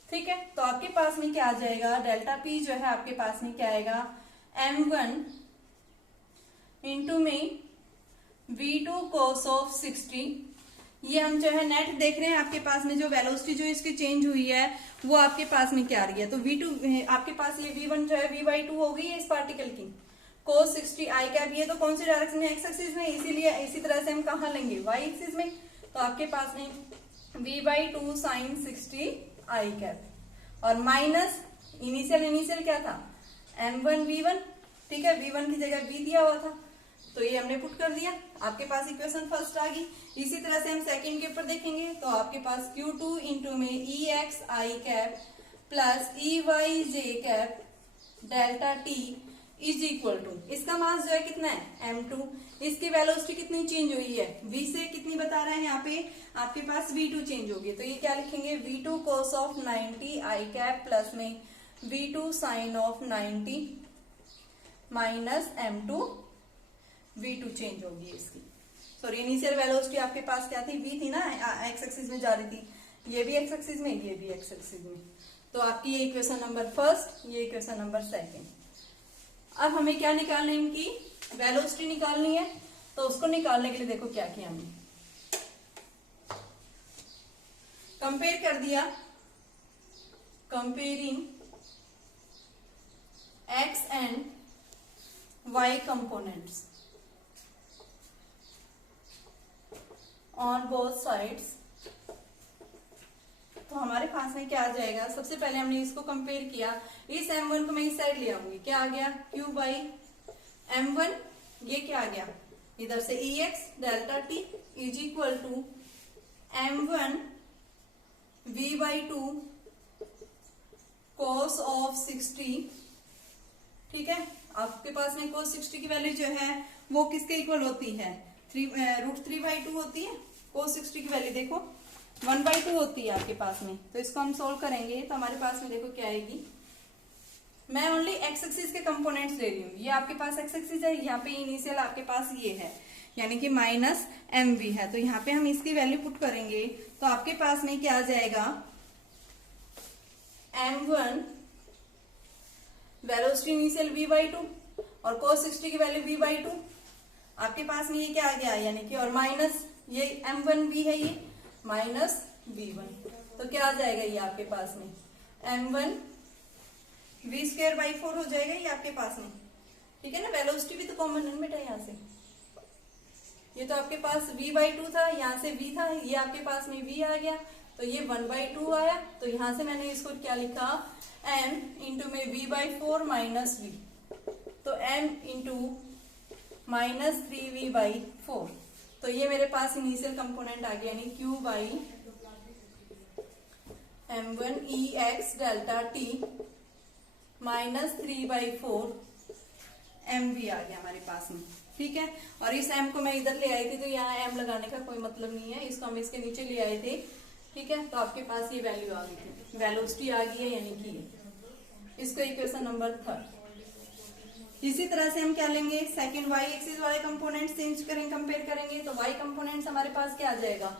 ठीक है। तो आपके पास में क्या आ जाएगा, डेल्टा P जो है आपके पास में क्या आएगा, M1 इंटू में V2 cos ऑफ 60, ये हम जो है नेट देख रहे हैं आपके पास में जो वेलोसिटी जो इसकी चेंज हुई है वो आपके पास में क्या आ रही है, तो V2 आपके पास ये V1 जो है V/2 हो गई है इस पार्टिकल की, cos 60 I कैप, ये तो कौन सी डायरेक्शन में, एक्स एक्सिस में, इसीलिए इसी तरह से हम कहाँ लेंगे, Y एक्सिस में, तो आपके पास में V/2 sin 60 I कैप, और माइनस इनिशियल क्या था, M1V1, ठीक है, V1 की जगह V दिया हुआ था, तो ये हमने पुट कर दिया, आपके पास इक्वेशन फर्स्ट आ गई। इसी तरह से हम सेकंड के ऊपर देखेंगे, तो आपके पास Q2 इंटू में EXI cap plus EYJ cap delta T is equal to, इसका मास जो है कितना है, M2, इसकी वेलोसिटी कितनी चेंज हुई है, V से कितनी बता रहे हैं यहाँ पे आपके पास V2 चेंज होगी, तो ये क्या लिखेंगे, V2 cos of 90 I cap plus में V2 sin of 90 minus M2 V2 change होगी इसकी, सॉरी इनिशियल वेलोसिटी आपके पास क्या थी, V थी ना, एक्स एक्सिस में जा रही थी, ये भी एक्स एक्सिस में, ये भी एक्स एक्सिस में, तो आपकी ये इक्वेशन नंबर फर्स्ट, ये इक्वेशन नंबर सेकंड। अब हमें क्या निकालना है, इनकी वेलोसिटी निकालनी है, तो उसको निकालने के लिए देखो क्या किया हमने, कंपेयर कर दिया, comparing x and y components on both sides. तो हमारे पास में क्या आ जाएगा, सबसे पहले हमने इसको कंपेयर किया, इस m1 को मैं इस साइड ले आऊंगी, क्या आ गया q बाई m1, ये क्या आ गया इधर से ex delta t is equal to m1 v by 2 cos of 60। ठीक है, आपके पास में cos 60 की वैल्यू जो है वो किसके इक्वल होती है, √3/2 होती है। cos 60 की वैल्यू देखो 1/2 होती है आपके पास में। तो इसको हम सोल्व करेंगे तो हमारे पास में देखो क्या आएगी, मैं ओनली एक्स एक्सिस के कंपोनेंट्स ले रही हूँ, ये आपके पास एक्स एक्सिस है, यहाँ पे इनिशियल आपके पास ये है यानी कि -mv है। तो यहाँ पे हम इसकी वैल्यू पुट करेंगे तो आपके पास में क्या आ जाएगा, m1 वेलोसिटी इनिशियल v/2 और cos 60 की वैल्यू v/2, आपके पास में ये क्या आ गया यानी कि, और माइनस ये m1v है, ये माइनस v1, तो क्या आ जाएगा ये आपके पास में m1 v²/4 हो जाएगा ये आपके पास में। ठीक है ना, वेलोसिटी भी तो कॉमन है बेटा, यहाँ से ये तो आपके पास v/2 था, यहाँ से v था, ये आपके पास में v आ गया, तो ये 1/2 आया। तो यहाँ से मैंने इसको क्या लिखा, m इंटू में v/4 माइनस v, तो m इंटू -3v/4, तो ये मेरे पास इनिशियल कंपोनेंट आ गया यानी q by m1 ex delta t -3/4 mv आ गया हमारे पास में। ठीक है, और इस m को मैं इधर ले आई थी तो यहाँ m लगाने का कोई मतलब नहीं है, इसको हम इसके नीचे ले आए थे। ठीक है, तो आपके पास ये वैल्यू आ गई थी, वेलोसिटी आ गई है यानी कि इसको इक्वेशन नंबर 3। इसी तरह से हम क्या लेंगे, सेकंड y एक्सिस वाले कंपोनेंट्स चेंज करेंगे, कंपेयर करेंगे, तो y कंपोनेंट्स हमारे पास क्या आ जाएगा,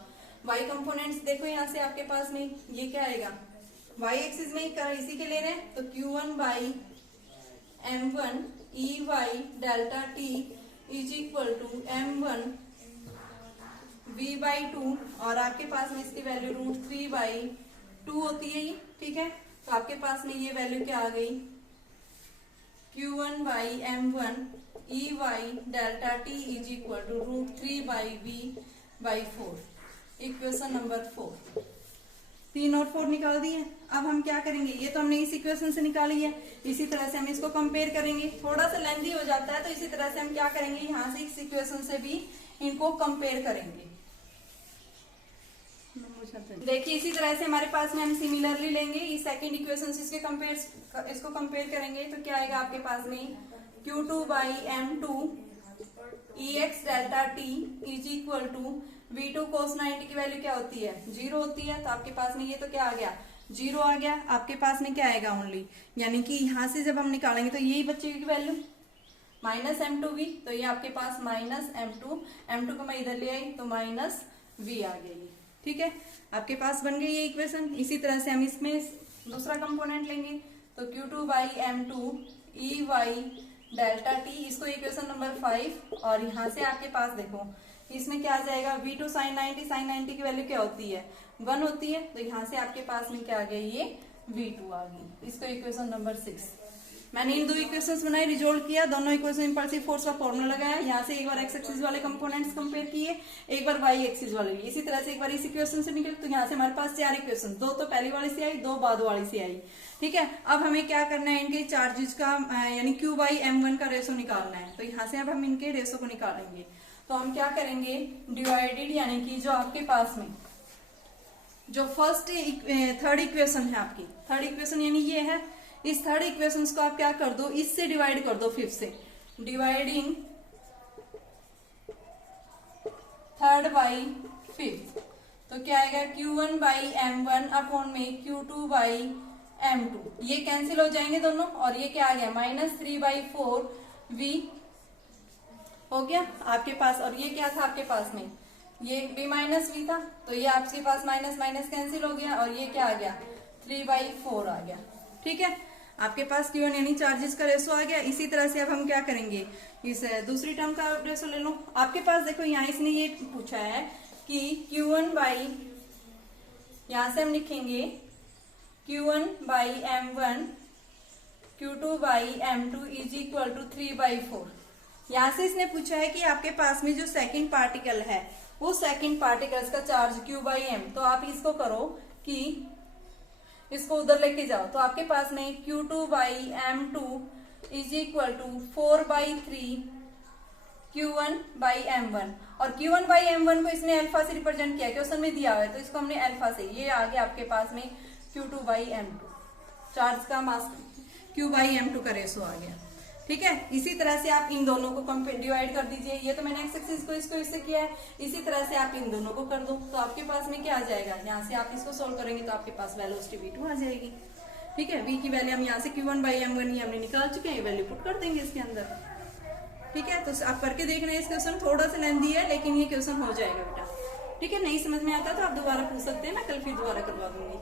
y कंपोनेंट्स देखो यहाँ से आपके पास में ये क्या आएगा, y एक्सिस में इसी के ले रहे हैं, तो q1 by m1 ey delta t is equal to m1 v/2 और आपके पास में इसकी वैल्यू √3/2 होती है ये। ठीक है, तो आपके पास में ये वैल्यू क्या आ गई, q1 by m1 ey delta t is equal to √3/v/4, equation number 4। 3 और 4 निकाल दिए। अब हम क्या करेंगे, ये तो हमने इस इक्वेशन से निकाली है, इसी तरह से हम इसको कंपेयर करेंगे, थोड़ा सा लेंथी हो जाता है तो इसी तरह से हम क्या करेंगे, यहाँ से इस इक्वेशन से भी इनको कंपेयर करेंगे। देखिए इसी तरह से हमारे पास में हम सिमिलरली लेंगे इस सेकंड इक्वेशन से इसको कंपेयर करेंगे, तो क्या आएगा आपके पास में, q2 by m2 ex delta t is equal to v2 cos 90 की वैल्यू क्या होती है, 0 होती है, तो आपके पास में ये तो क्या आ गया, 0 आ गया। आपके पास में क्या आएगा ओनली, यानी कि यहाँ से जब हम निकालेंगे तो यही बचेगी वैल्यू -m2v, तो ये आपके पास -m2 को मैं इधर ले आई तो -v आ गई। ठीक है, आपके पास बन गई ये इक्वेशन। इसी तरह से हम इसमें दूसरा कंपोनेंट लेंगे, तो q2 by m2 ey delta t, इसको इक्वेशन नंबर 5, और यहाँ से आपके पास देखो इसमें क्या आ जाएगा, v2 sin 90 की वैल्यू क्या होती है, 1 होती है, तो यहाँ से आपके पास में क्या आ गया, ये v2 आ गई, इसको इक्वेशन नंबर 6। मैंने इन दो इक्वेशंस बनाए, रिजोल्व किया, दोनों इक्वेशन इंपल्सिव फोर्स का फॉर्मूला लगाया, यहाँ से एक बार एक्स एक्सिस वाले कंपोनेंट्स कंपेयर किए, एक बार वाई एक्सिस वाले लिए, इसी तरह से एक बार इस इक्वेशन से निकले, तो यहाँ से हमारे पास 4 इक्वेशन, 2 तो पहली वाली से आई, 2 बाद वाली से आई। ठीक है, अब हमें क्या करना है, इनके चार्जेस का यानी q बाई m1 का रेशो निकालना है, तो यहाँ से अब हम इनके रेशो को निकालेंगे। तो हम क्या करेंगे, डिवाइडेड यानी कि जो आपके पास में जो थर्ड इक्वेशन है, आपकी थर्ड इक्वेशन यानी ये है, इस थर्ड इक्वेशन को आप क्या कर दो, इससे डिवाइड कर दो, फिफ्थ से, डिवाइडिंग थर्ड बाई फिफ्थ, तो क्या आएगा, q1 बाई m1 अपॉन में q2 बाई m2, ये कैंसिल हो जाएंगे दोनों, और ये क्या आ गया, -3/4 v हो गया आपके पास, और ये क्या था आपके पास में, ये v माइनस वी था, तो ये आपके पास माइनस माइनस कैंसिल हो गया, और ये क्या आ गया, 3/4 आ गया। ठीक है, आपके पास Q1 यानी चार्जेस का रेशो आ गया। इसी तरह से अब हम क्या करेंगे, इस दूसरी टर्म का रेशो ले लो। आपके पास देखो यहाँ इसने ये पूछा है कि Q1 बाई यहां से हम लिखेंगे Q1 by M1 Q2 by M2 is equal to 3/4। यहां से इसने पूछा है कि आपके पास में जो सेकंड पार्टिकल है वो सेकंड पार्टिकल्स का चार्ज Q बाई M, तो आप इसको करो कि इसको उधर लेके जाओ, तो आपके पास में Q2 by M2 is equal to 4/3 Q1 by M1, और Q1 बाई M1 को इसने अल्फा से रिप्रेजेंट किया, क्वेश्चन में दिया हुआ है तो इसको हमने अल्फा से, ये आ गया आपके पास में Q2 बाई M2, चार्ज का मास Q बाई M2 का रेशो आ गया। ठीक है, इसी तरह से आप इन दोनों को डिवाइड कर दीजिए। ये तो मैंने एक्स एक्सिस को इसको इससे किया है, इसी तरह से आप इन दोनों को कर दो, तो आपके पास में क्या आ जाएगा, यहाँ से आप इसको सोल्व करेंगे तो आपके पास वेलोसिटी V2 आ जाएगी। ठीक है, V की वैल्यू हम यहाँ से Q1 बाई M1 ही हमने निकाल चुके हैं, वैल्यू पुट कर देंगे इसके अंदर। ठीक है, तो आप करके देखना है, इस क्वेश्चन थोड़ा सा लेंथी है लेकिन ये क्वेश्चन हो जाएगा बेटा। ठीक है, नहीं समझ में आता तो आप दोबारा पूछ सकते हैं, मैं कल फिर दोबारा करवा दूंगी।